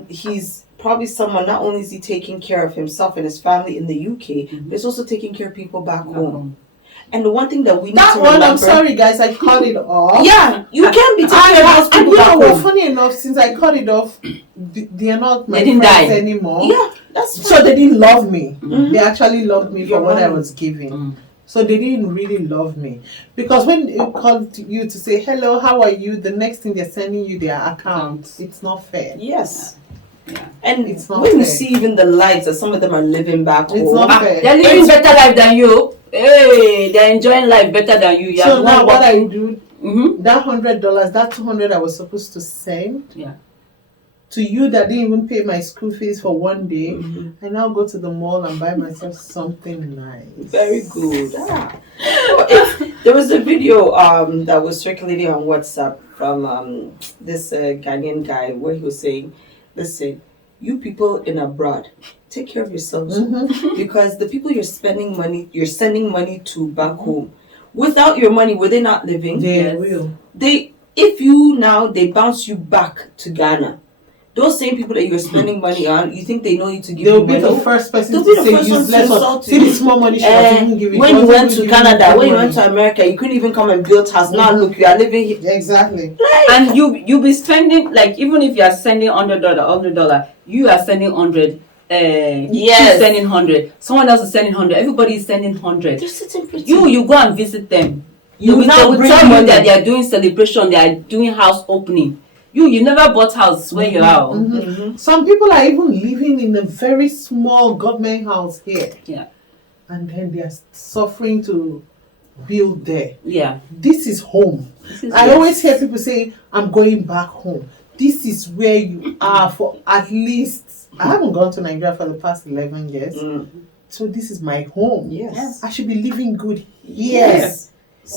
he's probably someone, not only is he taking care of himself and his family in the UK, but he's also taking care of people back home. And the one thing that we need to remember... I'm sorry guys, I cut it off. Yeah, you can't be taking care of those people back home. Funny enough, since I cut it off, they are not my friends anymore. Yeah, that's fine. So they didn't love me. They actually loved me for what I was giving. So they didn't really love me. Because when it called you to say, hello, how are you? The next thing they're sending you their account. It's not fair. Yes. Yeah. And it's not when fair. you see even the lives that some of them are living back home. It's not fair. They're living better life than you. Hey, they're enjoying life better than you. So now what I do, that $100, that $200 I was supposed to send to you that didn't even pay my school fees for one day, I now go to the mall and buy myself something nice. Very good. There was a video that was circulating on WhatsApp from this Ghanaian guy where he was saying, listen, you people in abroad, take care of yourselves, because the people you're sending money to back home, without your money, were they not living? They will. They bounce you back to Ghana. Those same people that you're spending money on, you think they know you to give you money? They'll be the first person to say useless or see the small money she was even giving. When you went to Canada, when you went to America, you couldn't even come and build house. Now look, you are living here. Exactly. And you be spending, like, even if you are sending $100, you are sending 100. She's sending 100. Someone else is sending 100. Everybody is sending 100. They're sitting pretty. You go and visit them. They will tell you that they are doing celebration. They are doing house opening. You never bought house where you are. Some people are even living in a very small government house here. Yeah. And then they are suffering to build there. Yeah. This is home. I always hear people say, I'm going back home. This is where you are for at least, I haven't gone to Nigeria for the past 11 years. So this is my home. Yes. I should be living good here. Yes.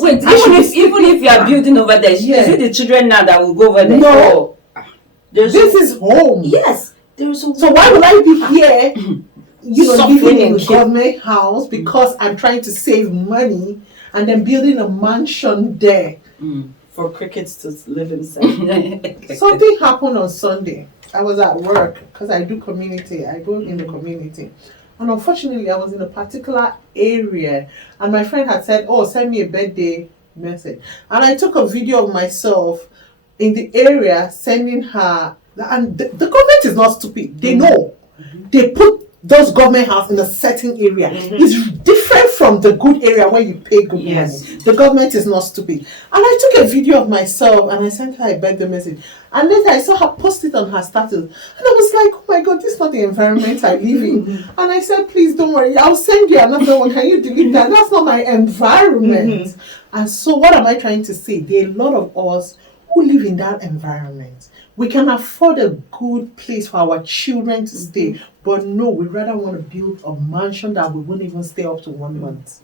Wait, even if you are building over there, is it the children now that will go over there? No. This is home. Yes. So why would I be here, living in a government house because I'm trying to save money and then building a mansion there? For crickets to live inside. Something happened on Sunday. I was at work because I do community. I go in the community. And unfortunately, I was in a particular area. And my friend had said, oh, send me a birthday message. And I took a video of myself in the area sending her. And the government is not stupid. They know. They put those government house in a certain area. It's different from the good area where you pay good money. The government is not stupid. And I took a video of myself and I sent her a birthday message. And later I saw her post it on her status. And I was like, oh my God, this is not the environment I live in. And I said, please don't worry, I'll send you another one. Can you delete that? That's not my environment. And so what am I trying to say? There are a lot of us who live in that environment. We can afford a good place for our children to stay, but no, we rather want to build a mansion that we won't even stay up to 1 month.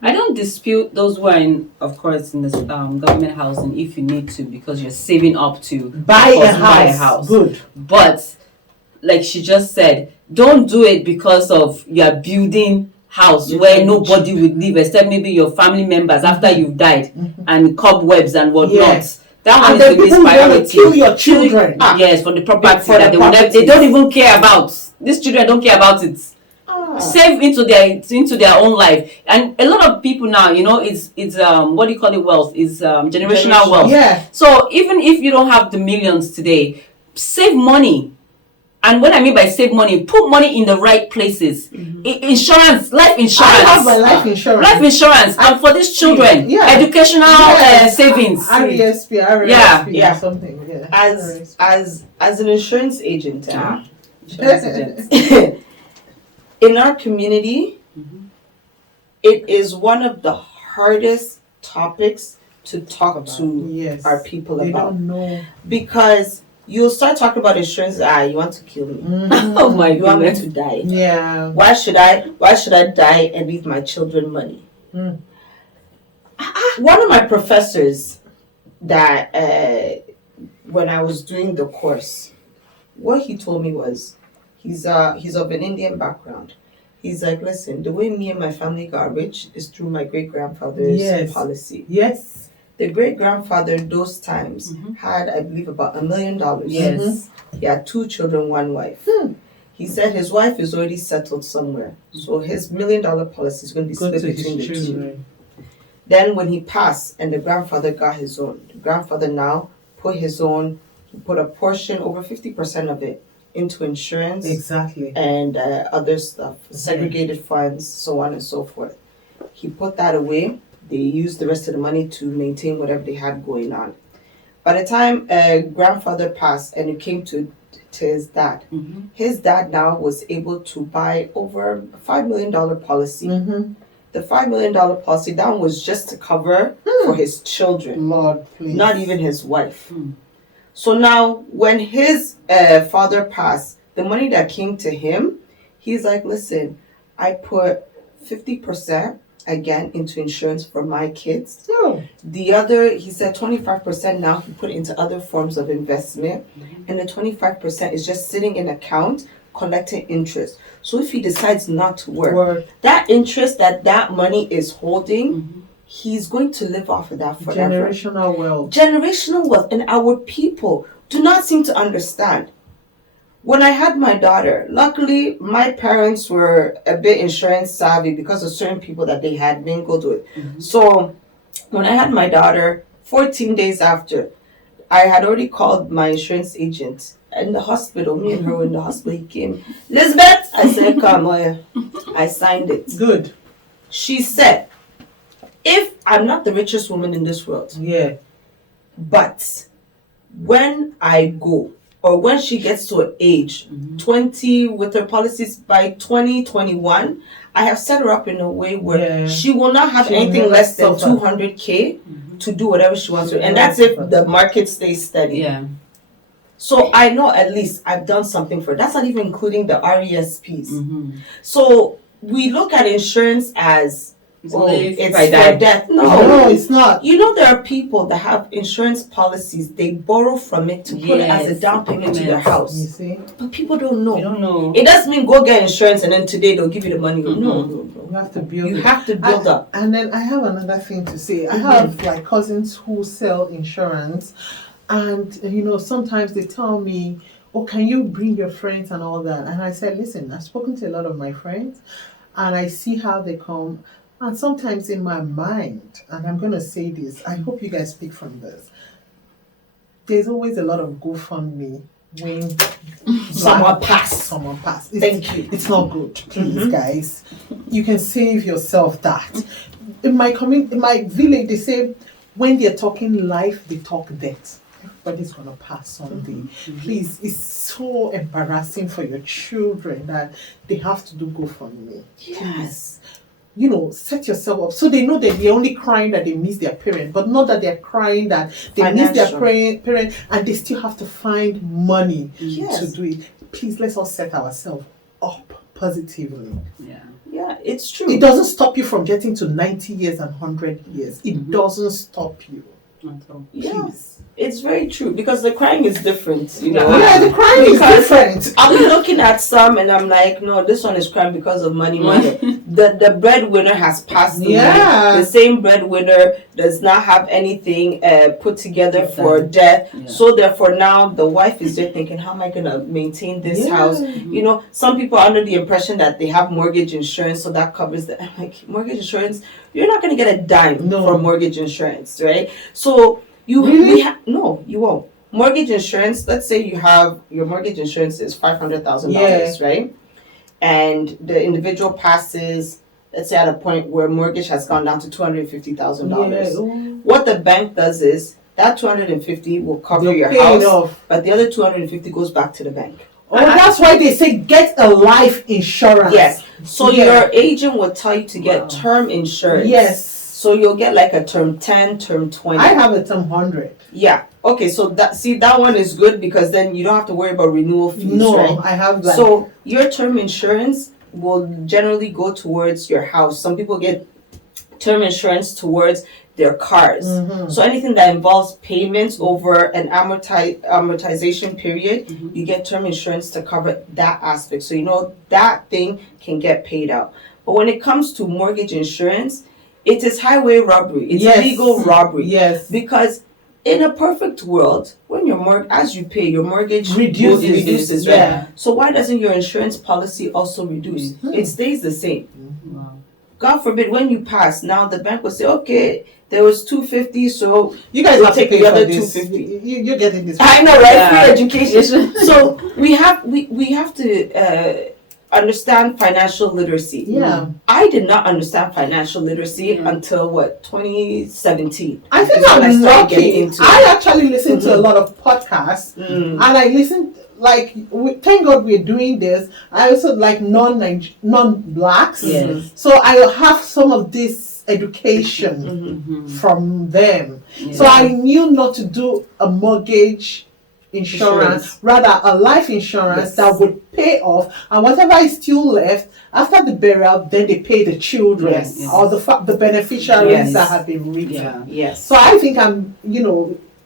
I don't dispute those who are in, of course, in this government housing if you need to, because you're saving up to Buy a house. Good. But like she just said, don't do it because of you're building house where nobody would live except maybe your family members after you've died, and cobwebs and whatnot. Yes. That one And is then the people want mispriority. to kill your children. Yes, for the property For that the they don't even care about. These children don't care about it. Save into their own life. And a lot of people now, it's what do you call it, wealth is generational wealth. Yeah. So even if you don't have the millions today, save money. And what I mean by save money, put money in the right places. Insurance, life insurance. I have my life insurance. Life insurance. And for these children, educational savings. RESP, Yeah. something. Yeah. As an insurance agent, Insurance agents. in our community, it is one of the hardest topics to talk to our people They about. don't know. Because you'll start talking about insurance. You want to kill me? Oh my You want me goodness. to die? Yeah. Why should I die and leave my children money? One of my professors that when I was doing the course, what he told me was, he's of an Indian background. He's like, listen, the way me and my family got rich is through my great grandfather's policy. Yes. The great grandfather those times had, I believe, about $1 million. Yes. He had 2 children, 1 wife. He said his wife is already settled somewhere, so his $1 million policy is going to be split between the two. Then when he passed and the grandfather got his own, the grandfather now put a portion, over 50% of it, into insurance. Exactly. And other stuff, segregated funds, so on and so forth. He put that away. They used the rest of the money to maintain whatever they had going on. By the time grandfather passed and it came to his dad, his dad now was able to buy over a $5 million policy. The $5 million policy, that was just to cover for his children, Lord, please. not even his wife. So now, when his father passed, the money that came to him, he's like, listen, I put 50% again into insurance for my kids. The other, he said 25% now he put into other forms of investment. And the 25% is just sitting in account, collecting interest. So if he decides not to work, that interest that money is holding, he's going to live off of that forever. Generational wealth. Generational wealth. And our people do not seem to understand. When I had my daughter, luckily my parents were a bit insurance savvy because of certain people that they had mingled with. So when I had my daughter, 14 days after, I had already called my insurance agent in the hospital. Me and her were in the hospital. He came, Elizabeth, I said, come on. I signed it. Good. She said, if I'm not the richest woman in this world, but when I go, or when she gets to an age, 20, with her policies by 2021, I have set her up in a way where she will not have anything less than 200K to do whatever she wants to. And that's if the market stays steady. So I know at least I've done something for her. That's not even including the RESPs. So we look at insurance as, it's for death. No, it's not. You know, there are people that have insurance policies. They borrow from it to put it as a down payment to their house. You see? But people don't know. You don't know. It doesn't mean go get insurance and then today they'll give you the money. No. You have to build. You have to build up. And then I have another thing to say. I have like cousins who sell insurance, and sometimes they tell me, "Oh, can you bring your friends and all that?" And I said, "Listen, I've spoken to a lot of my friends, and I see how they come." And sometimes in my mind, and I'm going to say this, I hope you guys speak from this, there's always a lot of GoFundMe when someone passed. Thank you. It's not good, please, guys. You can save yourself that. In my village, they say when they're talking life, they talk death. Everybody's going to pass someday. Please, it's so embarrassing for your children that they have to do GoFundMe. Yes. set yourself up so they know that they're only crying that they miss their parent, but not that they're crying that they miss their parent and they still have to find money to do it. Please, let's all set ourselves up positively. Yeah, it's true. It doesn't stop you from getting to 90 years and 100 years. It doesn't stop you. Yes, it's very true because the crying is different, Yeah, the crying is different. I'm looking at some and I'm like, no, this one is crying because of money. The breadwinner has passed away. The same breadwinner does not have anything put together for death. So therefore now the wife is there thinking, how am I going to maintain this house? Some people are under the impression that they have mortgage insurance, so that covers the. I'm like, mortgage insurance? You're not going to get a dime from mortgage insurance, right? So you no, you won't. Mortgage insurance, let's say you have your mortgage insurance is $500,000, right? And the individual passes, let's say at a point where mortgage has gone down to $250,000. What the bank does is that $250 will cover your house, but the other $250 goes back to the bank. That's why they say get a life insurance. Yes. So your agent will tell you to get term insurance. Yes. So you'll get like a term 10, term 20. I have a term 100. Yeah. Okay. So that one is good because then you don't have to worry about renewal fees. No, right? I have that. So your term insurance will generally go towards your house. Some people get term insurance towards their cars. So anything that involves payments over an amortization period, you get term insurance to cover that aspect. So that thing can get paid out. But when it comes to mortgage insurance, it is highway robbery. It's legal robbery. Yes. Because in a perfect world, when as you pay, your mortgage reduces, right? Yeah. So why doesn't your insurance policy also reduce? It stays the same. God forbid when you pass, now the bank will say, okay, there was $250, so you guys have to pay the other for this. $250. You're getting this. I know, right? Free education. So we have to understand financial literacy. Yeah. I did not understand financial literacy until 2017. I think I'm lucky. I actually listen to a lot of podcasts, and I listen. Thank God we're doing this. I also like non-blacks. Yes. So I have some of this education from them. Yeah. So I knew not to do a mortgage insurance, rather a life insurance that would pay off, and whatever is still left after the burial, then they pay the children or the beneficiaries that have been written. Yes. So I think I'm,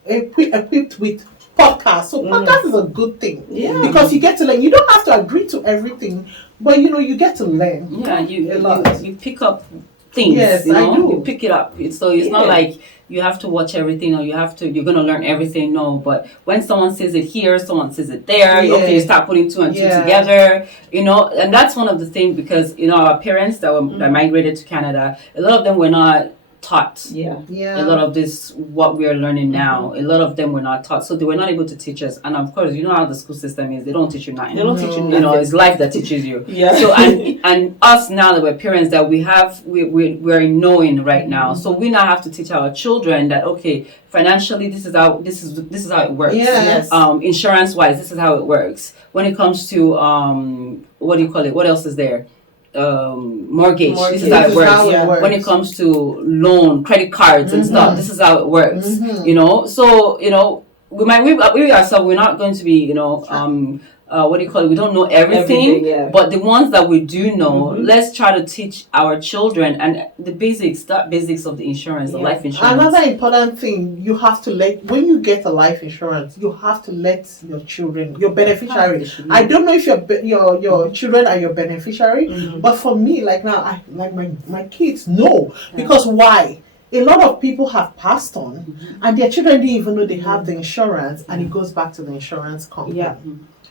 equipped with podcast. So podcast is a good thing because you get to learn. You don't have to agree to everything, but you get to learn. Yeah, you pick up things. Yes, I do. You pick it up. So it's not like you have to watch everything or you're gonna learn everything. No, but when someone says it here, someone says it there. Okay, you start putting two and two together. And that's one of the things because our parents that migrated to Canada, a lot of them were not taught. A lot of this what we are learning now, a lot of them were not taught, so they were not able to teach us. And of course, how the school system is, they don't teach you nothing. They don't teach you nothing. It's life that teaches you. So and us now that we're parents, that we're knowing right now, so we now have to teach our children that okay, financially this is how it works. Insurance wise, this is how it works. When it comes to what do you call it, what else is there? Mortgage. This is how it works. When it comes to loan, credit cards and stuff, this is how it works. So we ourselves, we're not going to be what do you call it? We don't know everything, but the ones that we do know, let's try to teach our children and the basics of the insurance, the life insurance. Another important thing, you have to when you get a life insurance, you have to let your children, your beneficiary. I don't know if your children are your beneficiary, but for me, like now, my kids know because why? A lot of people have passed on, and their children didn't even know they have the insurance, and it goes back to the insurance company.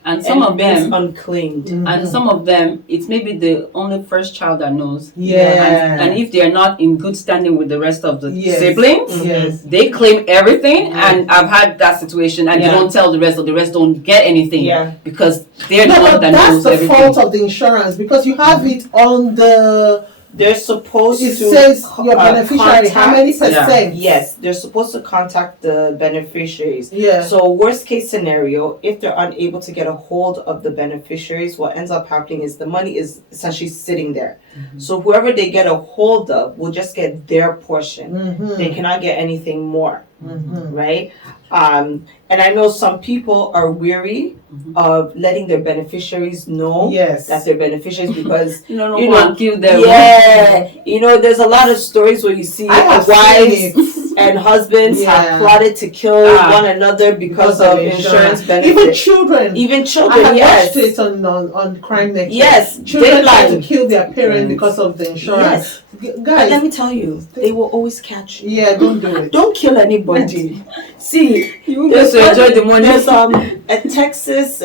And some of them unclaimed, and some of them it's maybe the only first child that knows. And if they're not in good standing with the rest of the siblings, they claim everything. And I've had that situation, and they don't tell the rest don't get anything because they're the one that knows everything. That's the fault of the insurance because you have it on the they're supposed It to says your beneficiary, how many contact- percent? Yes, they're supposed to contact the beneficiaries. Yeah. So worst case scenario, if they're unable to get a hold of the beneficiaries, what ends up happening is the money is essentially sitting there. So whoever they get a hold of will just get their portion. Mm-hmm. They cannot get anything more, Mm-hmm. right? And I know some people are weary of letting their beneficiaries know Yes. that they're beneficiaries because You don't you know know, and kill them. yeah, there's a lot of stories where you see I have wives seen it. and husbands Yeah. have plotted to kill Ah. one another because of insurance Even benefits. children. Even I children, have yes. watched it on Crime Network. Yes, Children try to Dateline. kill their parents Yes. because of the insurance. Yes. But Guys, let me tell you, they will always catch you. yeah, don't do it. Don't kill anybody. See, You there's to enjoy the money. There's a Texas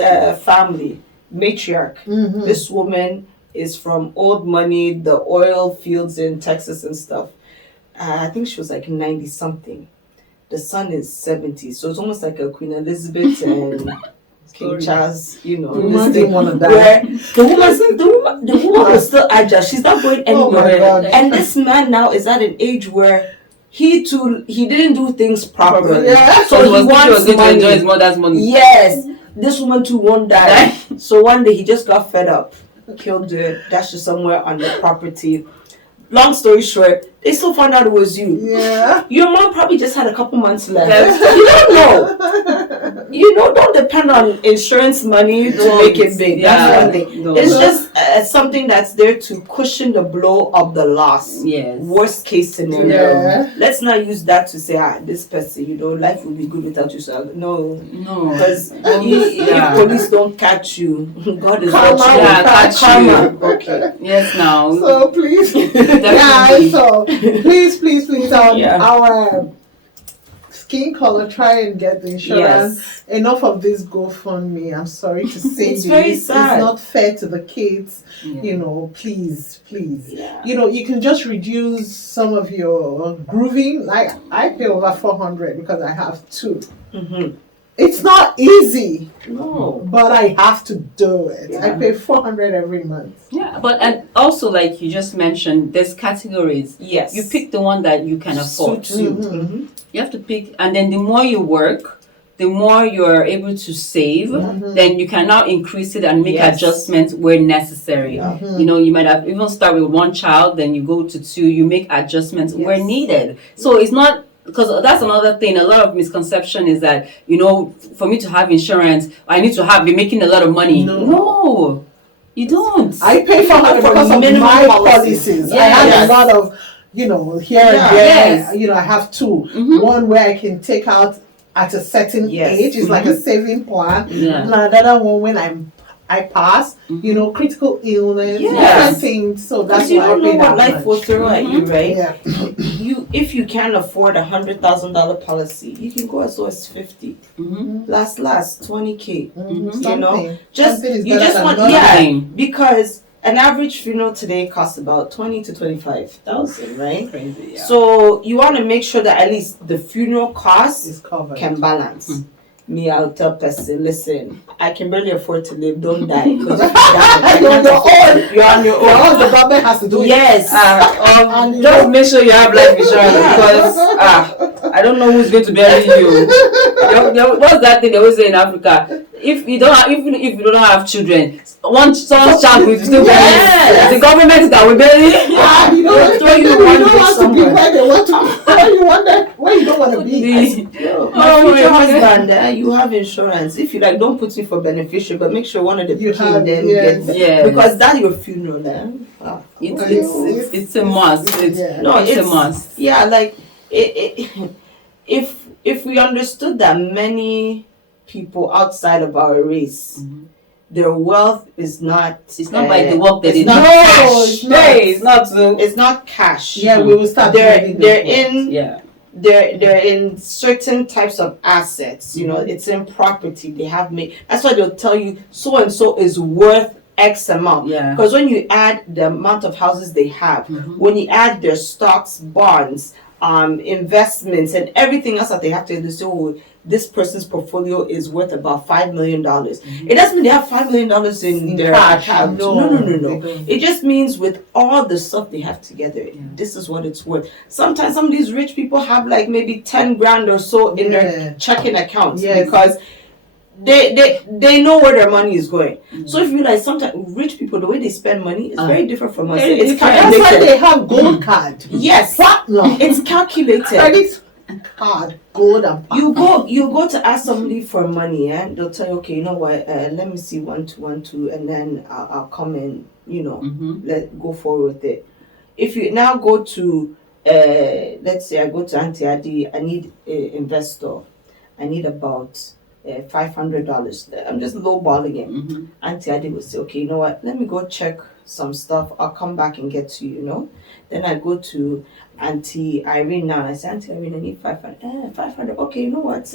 family matriarch. Mm-hmm. This woman is from old money, the oil fields in Texas and stuff. I think she was like 90 something. The son is 70, so it's almost like a Queen Elizabeth and King Story. Charles, The this woman thing didn't want to die. where the woman is still agile. She's not going Oh my anywhere. God. And this man now is at an age where he didn't do things properly. Yeah. So he was wants going to enjoy money. his mother's money. Yes, this woman too won't die. So one day he just got fed up, killed her, dashed her somewhere on the property. Long story short, they still found out it was you. Yeah. Your mom probably just had a couple months left. Yes. You don't know. Don't depend on insurance money to Don't. make it big. Yeah. That's one thing. Don't. It's just something that's there to cushion the blow of the loss. Yes. Worst case scenario. Yeah. Let's not use that to say, this person, life will be good without you. So no. No. Because Yeah. if police don't catch you, God is Karma watching. will catch Karma. Okay. Yes, now. So please, Definitely. guys, so please, Yeah. our skin color, try and get the insurance. Yes. Enough of this GoFundMe. I'm sorry to say It's this. very sad. It's not fair to the kids. Yeah. Please. Yeah. You can just reduce some of your grooving. Like I pay over 400 because I have two. Mm-hmm. It's not easy, No. but I have to do it. I Yeah. pay 400 every month. Yeah, and also like you just mentioned, there's categories. Yes. You pick the one that you can afford. Suits you. Mhm. Mhm. You have to pick, and then the more you work, the more you're able to save. Mhm. Then you can now increase it and make Yes. adjustments where necessary. Yeah. Mhm. You might have even start with one child, then you go to two. You make adjustments where Yes. needed. So it's not. Because that's another thing. A lot of misconception is that for me to have insurance, I need to be making a lot of money. No. No, you don't. I pay 400 For because of minimum my policies. policies. I Yes. have a lot of, here and Yeah. there. Yes. I have two. Mhm. One where I can take out at a certain Yes. age. It's like a saving plan. Yeah. And another one when I pass, Mhm. critical illness, Yes. different things. So that's Because you why don't I know pay what that life much. will throw at you, right? Yeah. If you can't afford $100,000 policy, you can go as low as 50. Mhm. Last 20K. Mhm. You Something. Just Something is you better just than want nothing. Nothing. because an average funeral today costs about 20 to 25,000, right? Crazy. Yeah. So you want to make sure that at least the funeral costs It's covered. can balance. Mm. Me, I'll tell person, listen, I can barely afford to live. Don't die because if you die, I You're on can't your afford- own. You're on your All own. the government has to do it. Yes. And Just make sure you have life insurance Yeah. because I don't know who's going to bury you. What's that thing they always say in Africa? If you don't have, even if you don't have children, someone's child will still bury Yes. you. The government that will bury you. You don't, Throw you you one don't day want to be somewhere. where they want to be. Where you don't want to be. My Oh, future my God. husband, you have insurance. If you like, don't put me for beneficiary, but make sure one of the You king have, them yes. get Yes. because that's your funeral, then. Wow. It's a must. Yeah. No, It's a it's- must. Yeah, like if we understood that many people outside of our race, Mhm. their wealth is not. It's not by the work that it's they do. not No, cash. it's not. Hey, it's not so. It's not cash. Yeah, we will start. They're building they're this world. in Yeah. they're in certain types of assets. It's in property they have made. That's why they'll tell you so and so is worth X amount. Yeah. Because when you add the amount of houses they have, Mhm. when you add their stocks, bonds, investments, and everything else that they have to do, so this person's portfolio is worth about $5 million. It doesn't mean they have $5 million in their account. No. It just means with all the stuff they have together, this is what it's worth. Sometimes some of these rich people have like maybe 10 grand or so in their checking accounts because they know where their money is going. So if you like, sometimes rich people, the way they spend money is very different from us. It's That's why they have gold card. Yes, platinum. it's calculated. Credit card, gold and platinum. You go to ask somebody for money, and they'll tell you, okay, you know what? Let me see 1212, and then I'll come and let go forward with it. If you now go to let's say I go to Auntie Adi, I need an investor. I need about $500. I'm just lowballing him. Auntie Adi will say, okay, you know what? Let me go check some stuff. I'll come back and get to you. Then I go to Auntie Irene now, and I say, Auntie Irene, I need 500. 500. Okay, you know what?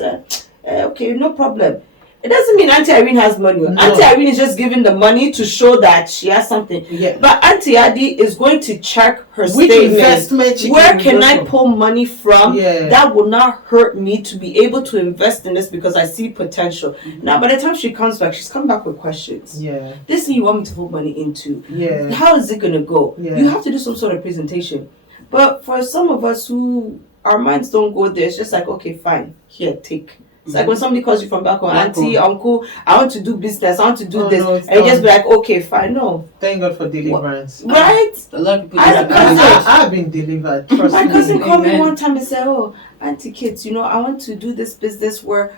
Okay, no problem. It doesn't mean Auntie Irene has money. No. Auntie Irene is just giving the money to show that she has something. Yeah. But Auntie Adi is going to check her Which statement. Where can I pull money from that will not hurt me to be able to invest in this because I see potential. Now, by the time she comes back, she's come back with questions. Yeah. This thing you want me to put money into. Yeah. How is it going to go? Yeah. You have to do some sort of presentation. But for some of us who, our minds don't go there, it's just like, okay, fine. Here, take. It's like when somebody calls you from back home, auntie, uncle, I want to do business, I want to do this. And you just be like, okay, fine, no. Thank God for deliverance. Right? A lot of people I've been delivered. My cousin called me one time and said, oh, Auntie Kids, I want to do this business where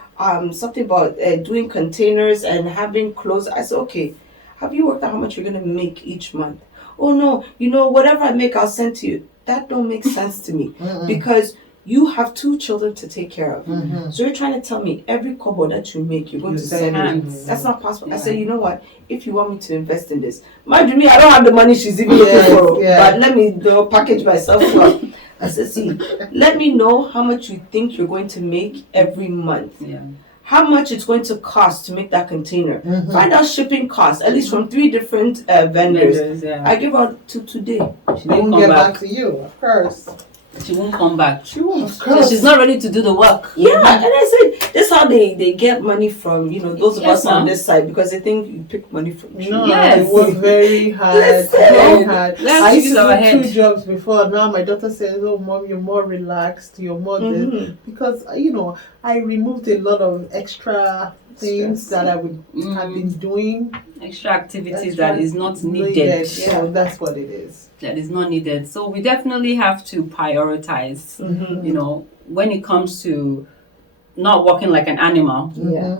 something about doing containers and having clothes. I said, okay, have you worked out how much you're going to make each month? Oh, no, whatever I make, I'll send to you. That don't make sense to me because you have 2 children to take care of. So you're trying to tell me every kobo that you make, you're going to send me. That's not possible. I said, you know what? If you want me to invest in this, mind me, I don't have the money she's even looking for. But let me package myself up. I said, see, let me know how much you think you're going to make every month. How much it's going to cost to make that container. Find out shipping costs, at least from 3 different vendors. I give her to today. She won't get back to you, of course. She won't come back. She won't. So she's not ready to do the work. Yeah, and I said this is how they get money from those of us on this side because they think you pick money from you. No, it was very hard. Very hard. I used to do 2 jobs before. Now my daughter says, "Oh, mom, you're more relaxed. You're more this," because I removed a lot of extra things that I would have been doing. Extra activities that is not needed. So that's what it is. That is not needed. So we definitely have to prioritize. When it comes to not working like an animal.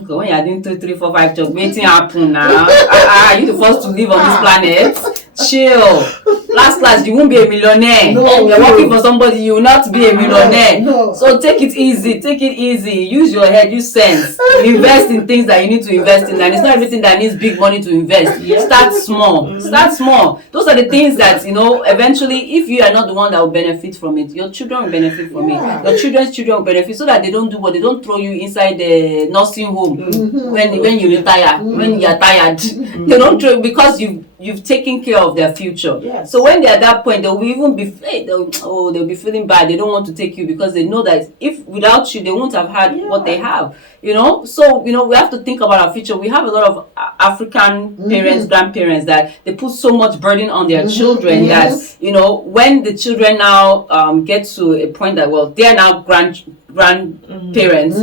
So when you're doing 2, 3, 4, 5 jobs, waiting happen now. You the first to live on this planet. Chill. Last class, you won't be a millionaire. No, you're working for somebody, you will not be a millionaire. No. So take it easy. Use your head, use sense. Invest in things that you need to invest in. And it's not everything that needs big money to invest. Start small. Start small. Those are the things that, eventually, if you are not the one that will benefit from it, your children will benefit from it. Your children's children will benefit so that they don't do what they don't throw you inside the nursing home when you retire, when you're tired. They don't throw because you've taken care of their future. Yes. So when they're at that point, they'll even be they'll be feeling bad. They don't want to take you because they know that if without you, they won't have had what they have. So we have to think about our future. We have a lot of African parents, grandparents that they put so much burden on their children that when the children now get to a point that they are now grandparents.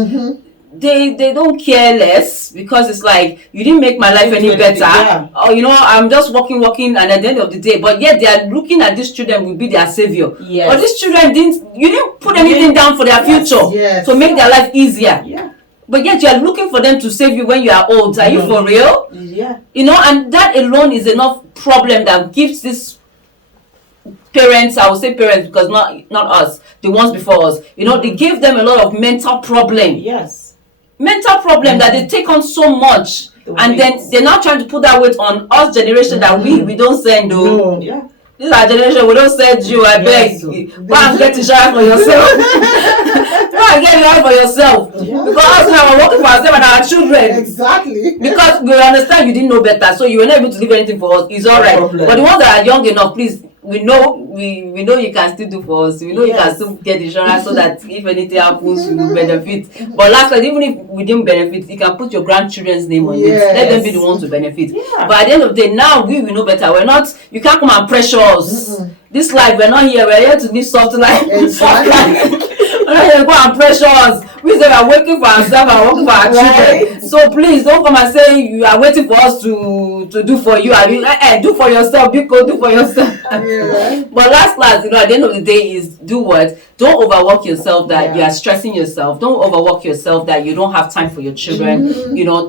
They don't care less because it's like you didn't make my life any better. Or I'm just working and at the end of the day, but yet they are looking at these children will be their savior. But these children you didn't put anything down for their future to make their life easier. But yet you are looking for them to save you when you are old. Are you for real? And that alone is enough problem that gives this parents, I will say parents because not us, the ones before us, they gave them a lot of mental problem. Mental problem that they take on so much, and then they're now trying to put that weight on us generation that we don't send though. This is our generation, we don't send you. I beg. Go and get insurance for yourself. Go and get insurance for yourself. Because now we're working for ourselves and our children. Exactly. Because we understand you didn't know better, so you were not able to leave anything for us. It's alright. But the ones that are young enough, please we know you can still do for us. We know you can still get insurance so that if anything happens, we will benefit. But last time, even if we didn't benefit, you can put your grandchildren's name on it. Let them be the ones to benefit. Yeah. But at the end of the day, now we know better. We're not. You can't come and pressure us. This life, we're not here. We're here to live soft life. Exactly. We're not here to go and pressure us. We say we're working for ourselves and working for our children. So please don't come and say you are waiting for us to do for you. I mean, do for yourself. Do for yourself. Yeah. But last, at the end of the day is do what? Don't overwork yourself that you are stressing yourself. Don't overwork yourself that you don't have time for your children.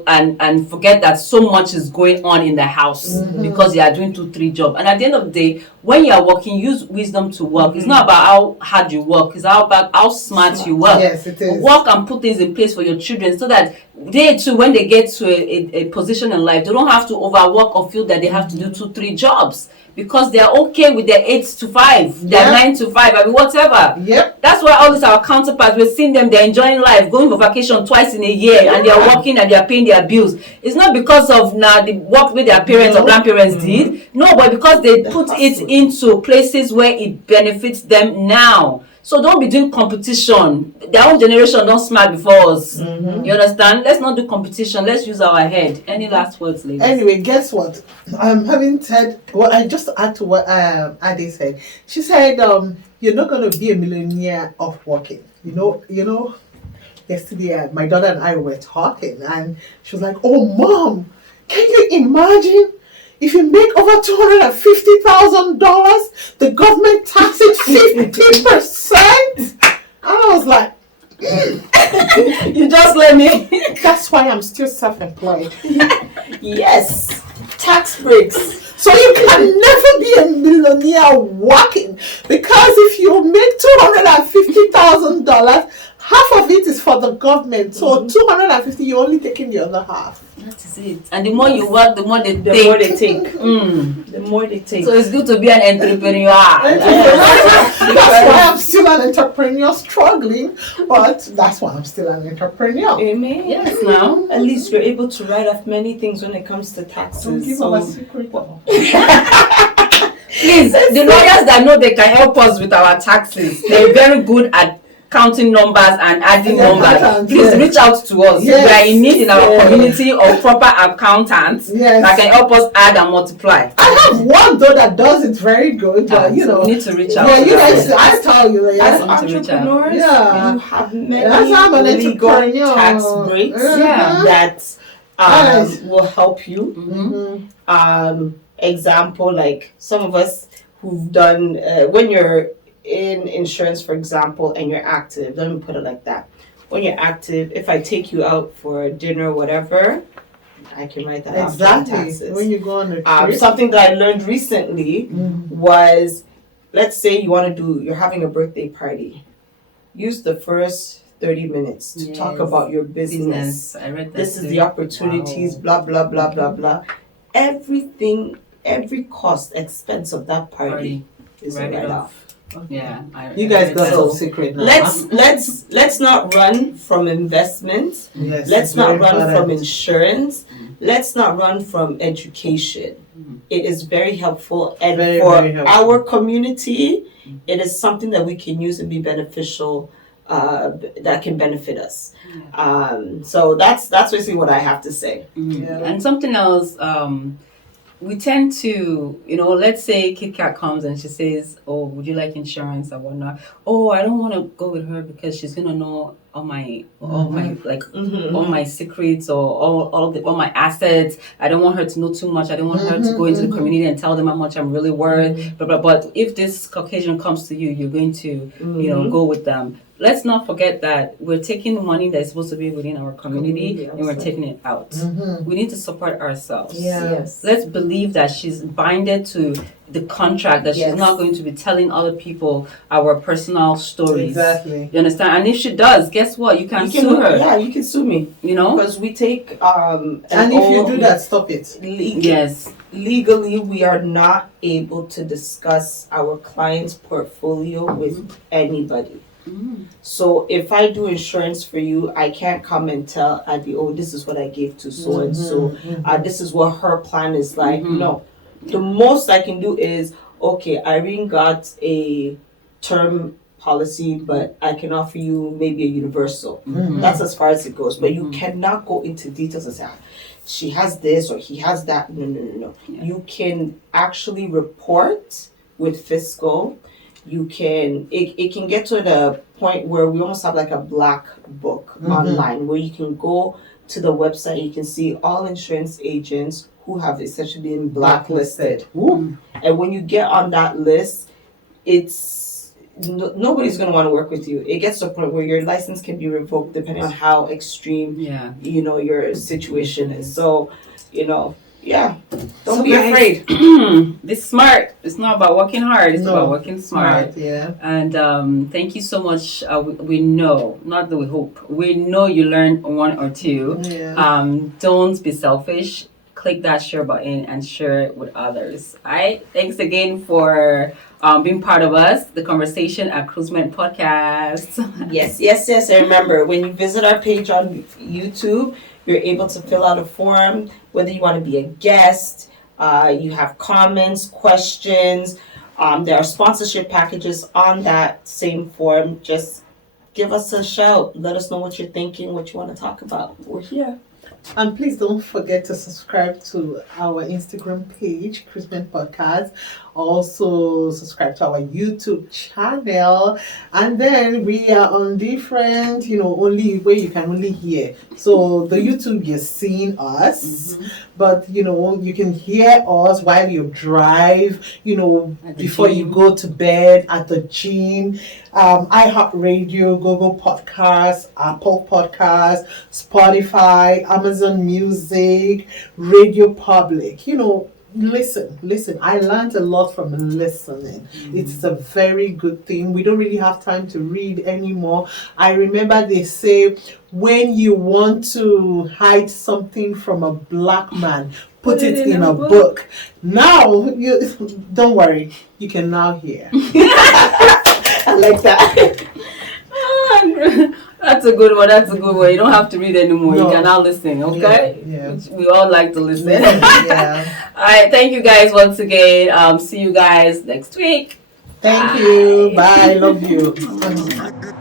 And forget that so much is going on in the house because you are doing 2-3 jobs. And at the end of the day, when you are working, use wisdom to work. It's not about how hard you work. It's about how smart you work. Yes, it is. Work and put things in place for your children so that they too, when they get to a position in life, they don't have to overwork or feel that they have to do 2-3 jobs. Because they are okay with their 8 to 5, their 9 to 5, I mean whatever. Yep. That's why all these our counterparts, we're seeing them, they're enjoying life, going for vacation twice in a year, and they're working and they're paying their bills. It's not because of the work with their parents or grandparents did. No, but because they put it into places where it benefits them now. So don't be doing competition. Their own generation don't smart before us. You understand? Let's not do competition. Let's use our head. Any last words, ladies? Anyway, guess what? Having said, well, I just add to what Ade said. She said, "You're not going to be a millionaire off working." You know. Yesterday, my daughter and I were talking, and she was like, "Oh, Mom, can you imagine? If you make over $250,000, the government taxes 50%. And I was like, You just let me. that's why I'm still self-employed. Yes. Tax breaks. So you can never be a millionaire working, because if you make $250,000, half of it is for the government. So 250, you're only taking the other half. That is it. And the more you work, the more they take. The more they take. So it's good to be an entrepreneur. That's why I'm still an entrepreneur, struggling, but that's why I'm still an entrepreneur. Amen. Yes, now. At least you're able to write off many things when it comes to taxes. Don't give our secret. Please, the lawyers that know they can help us with our taxes, they're very good at counting numbers and adding numbers. Please reach out to us. Yes. We are in need in our community of proper accountants that can help us add and multiply. I have one though that does it very good, but we need to reach out. Yeah, you guys, I tell you, As to reach out. entrepreneurs, you have many I'm an legal entrepreneur. tax breaks that will help you. Example, like some of us who've done, when you're in insurance, for example, and you're active, let me put it like that. When you're active, if I take you out for dinner or whatever, I can write that off on taxes. When you go on a trip. Something that I learned recently was, let's say you're having a birthday party. Use the first 30 minutes to talk about your business. I read that. This is the opportunities, blah, blah, blah, blah, blah. Everything, every cost, expense of that party is a write-off. Yeah, you guys got some secret now. Let's not run from investments. Yes, let's not run from insurance. Let's not run from education. It is very helpful, and for our community, it is something that we can use and be beneficial. That can benefit us. So that's basically what I have to say. And something else. We tend to, let's say Kit Kat comes and she says, "Oh, would you like insurance or whatnot?" "Oh, I don't want to go with her because she's gonna know all my secrets or all my assets. I don't want her to know too much. I don't want her to go into the community and tell them how much I'm really worth." But if this Caucasian comes to you, you're going to, go with them. Let's not forget that we're taking money that is supposed to be within our community and we're taking it out. We need to support ourselves. Yes. Let's believe that she's binded to the contract, that she's not going to be telling other people our personal stories. Exactly. You understand? And if she does, guess what? You can sue her. Yeah, you can sue me. Because we take and if you do that, stop it. Legally, we are not able to discuss our client's portfolio with anybody. So if I do insurance for you, I can't come and tell Adi, "Oh, this is what I gave to so and so. This is what her plan is like." No, the most I can do is, okay, Irene got a term policy, but I can offer you maybe a universal. Mhm. That's as far as it goes. But you Mhm. cannot go into details and say, she has this or he has that. No, no, no, no. Yeah. You can actually report with fiscal. You can, it can get to the point where we almost have like a black book online where you can go to the website, you can see all insurance agents who have essentially been blacklisted. Ooh. And when you get on that list, it's nobody's going to want to work with you. It gets to a point where your license can be revoked depending on how extreme Yeah. your situation is. So, yeah, don't So be guys- afraid. Be smart. It's not about working hard. It's No. about working smart. Yeah. And thank you so much. We know, not that we hope, we know you learned one or two. Yeah. Don't be selfish. Click that share button and share it with others. All right. Thanks again for being part of us, the conversation at CRUISEMENT Podcast. Yes. And remember, when you visit our page on YouTube, you're able to fill out a form, whether you want to be a guest, you have comments, questions. There are sponsorship packages on that same form. Just give us a shout. Let us know what you're thinking, what you want to talk about. We're here. And please don't forget to subscribe to our Instagram page, CRUISEMENT Podcast. Also subscribe to our YouTube channel. And then we are on different, only where you can only hear. So the YouTube, you're seeing us, but you can hear us while you drive, At the before you gym. go to bed, at the gym, iHeartRadio, Google Podcasts, Apple Podcasts, Spotify, Amazon Music, Radio Public. Listen. I learned a lot from listening. It's a very good thing. We don't really have time to read anymore. I remember they say when you want to hide something from a black man, put it in a book. Now, don't worry. You can now hear. I like that. That's a good one. You don't have to read anymore. No. You can now listen, okay? Yeah. Which we all like to listen. Yeah. All right. Thank you guys once again. See you guys next week. Thank you. Bye. Love you.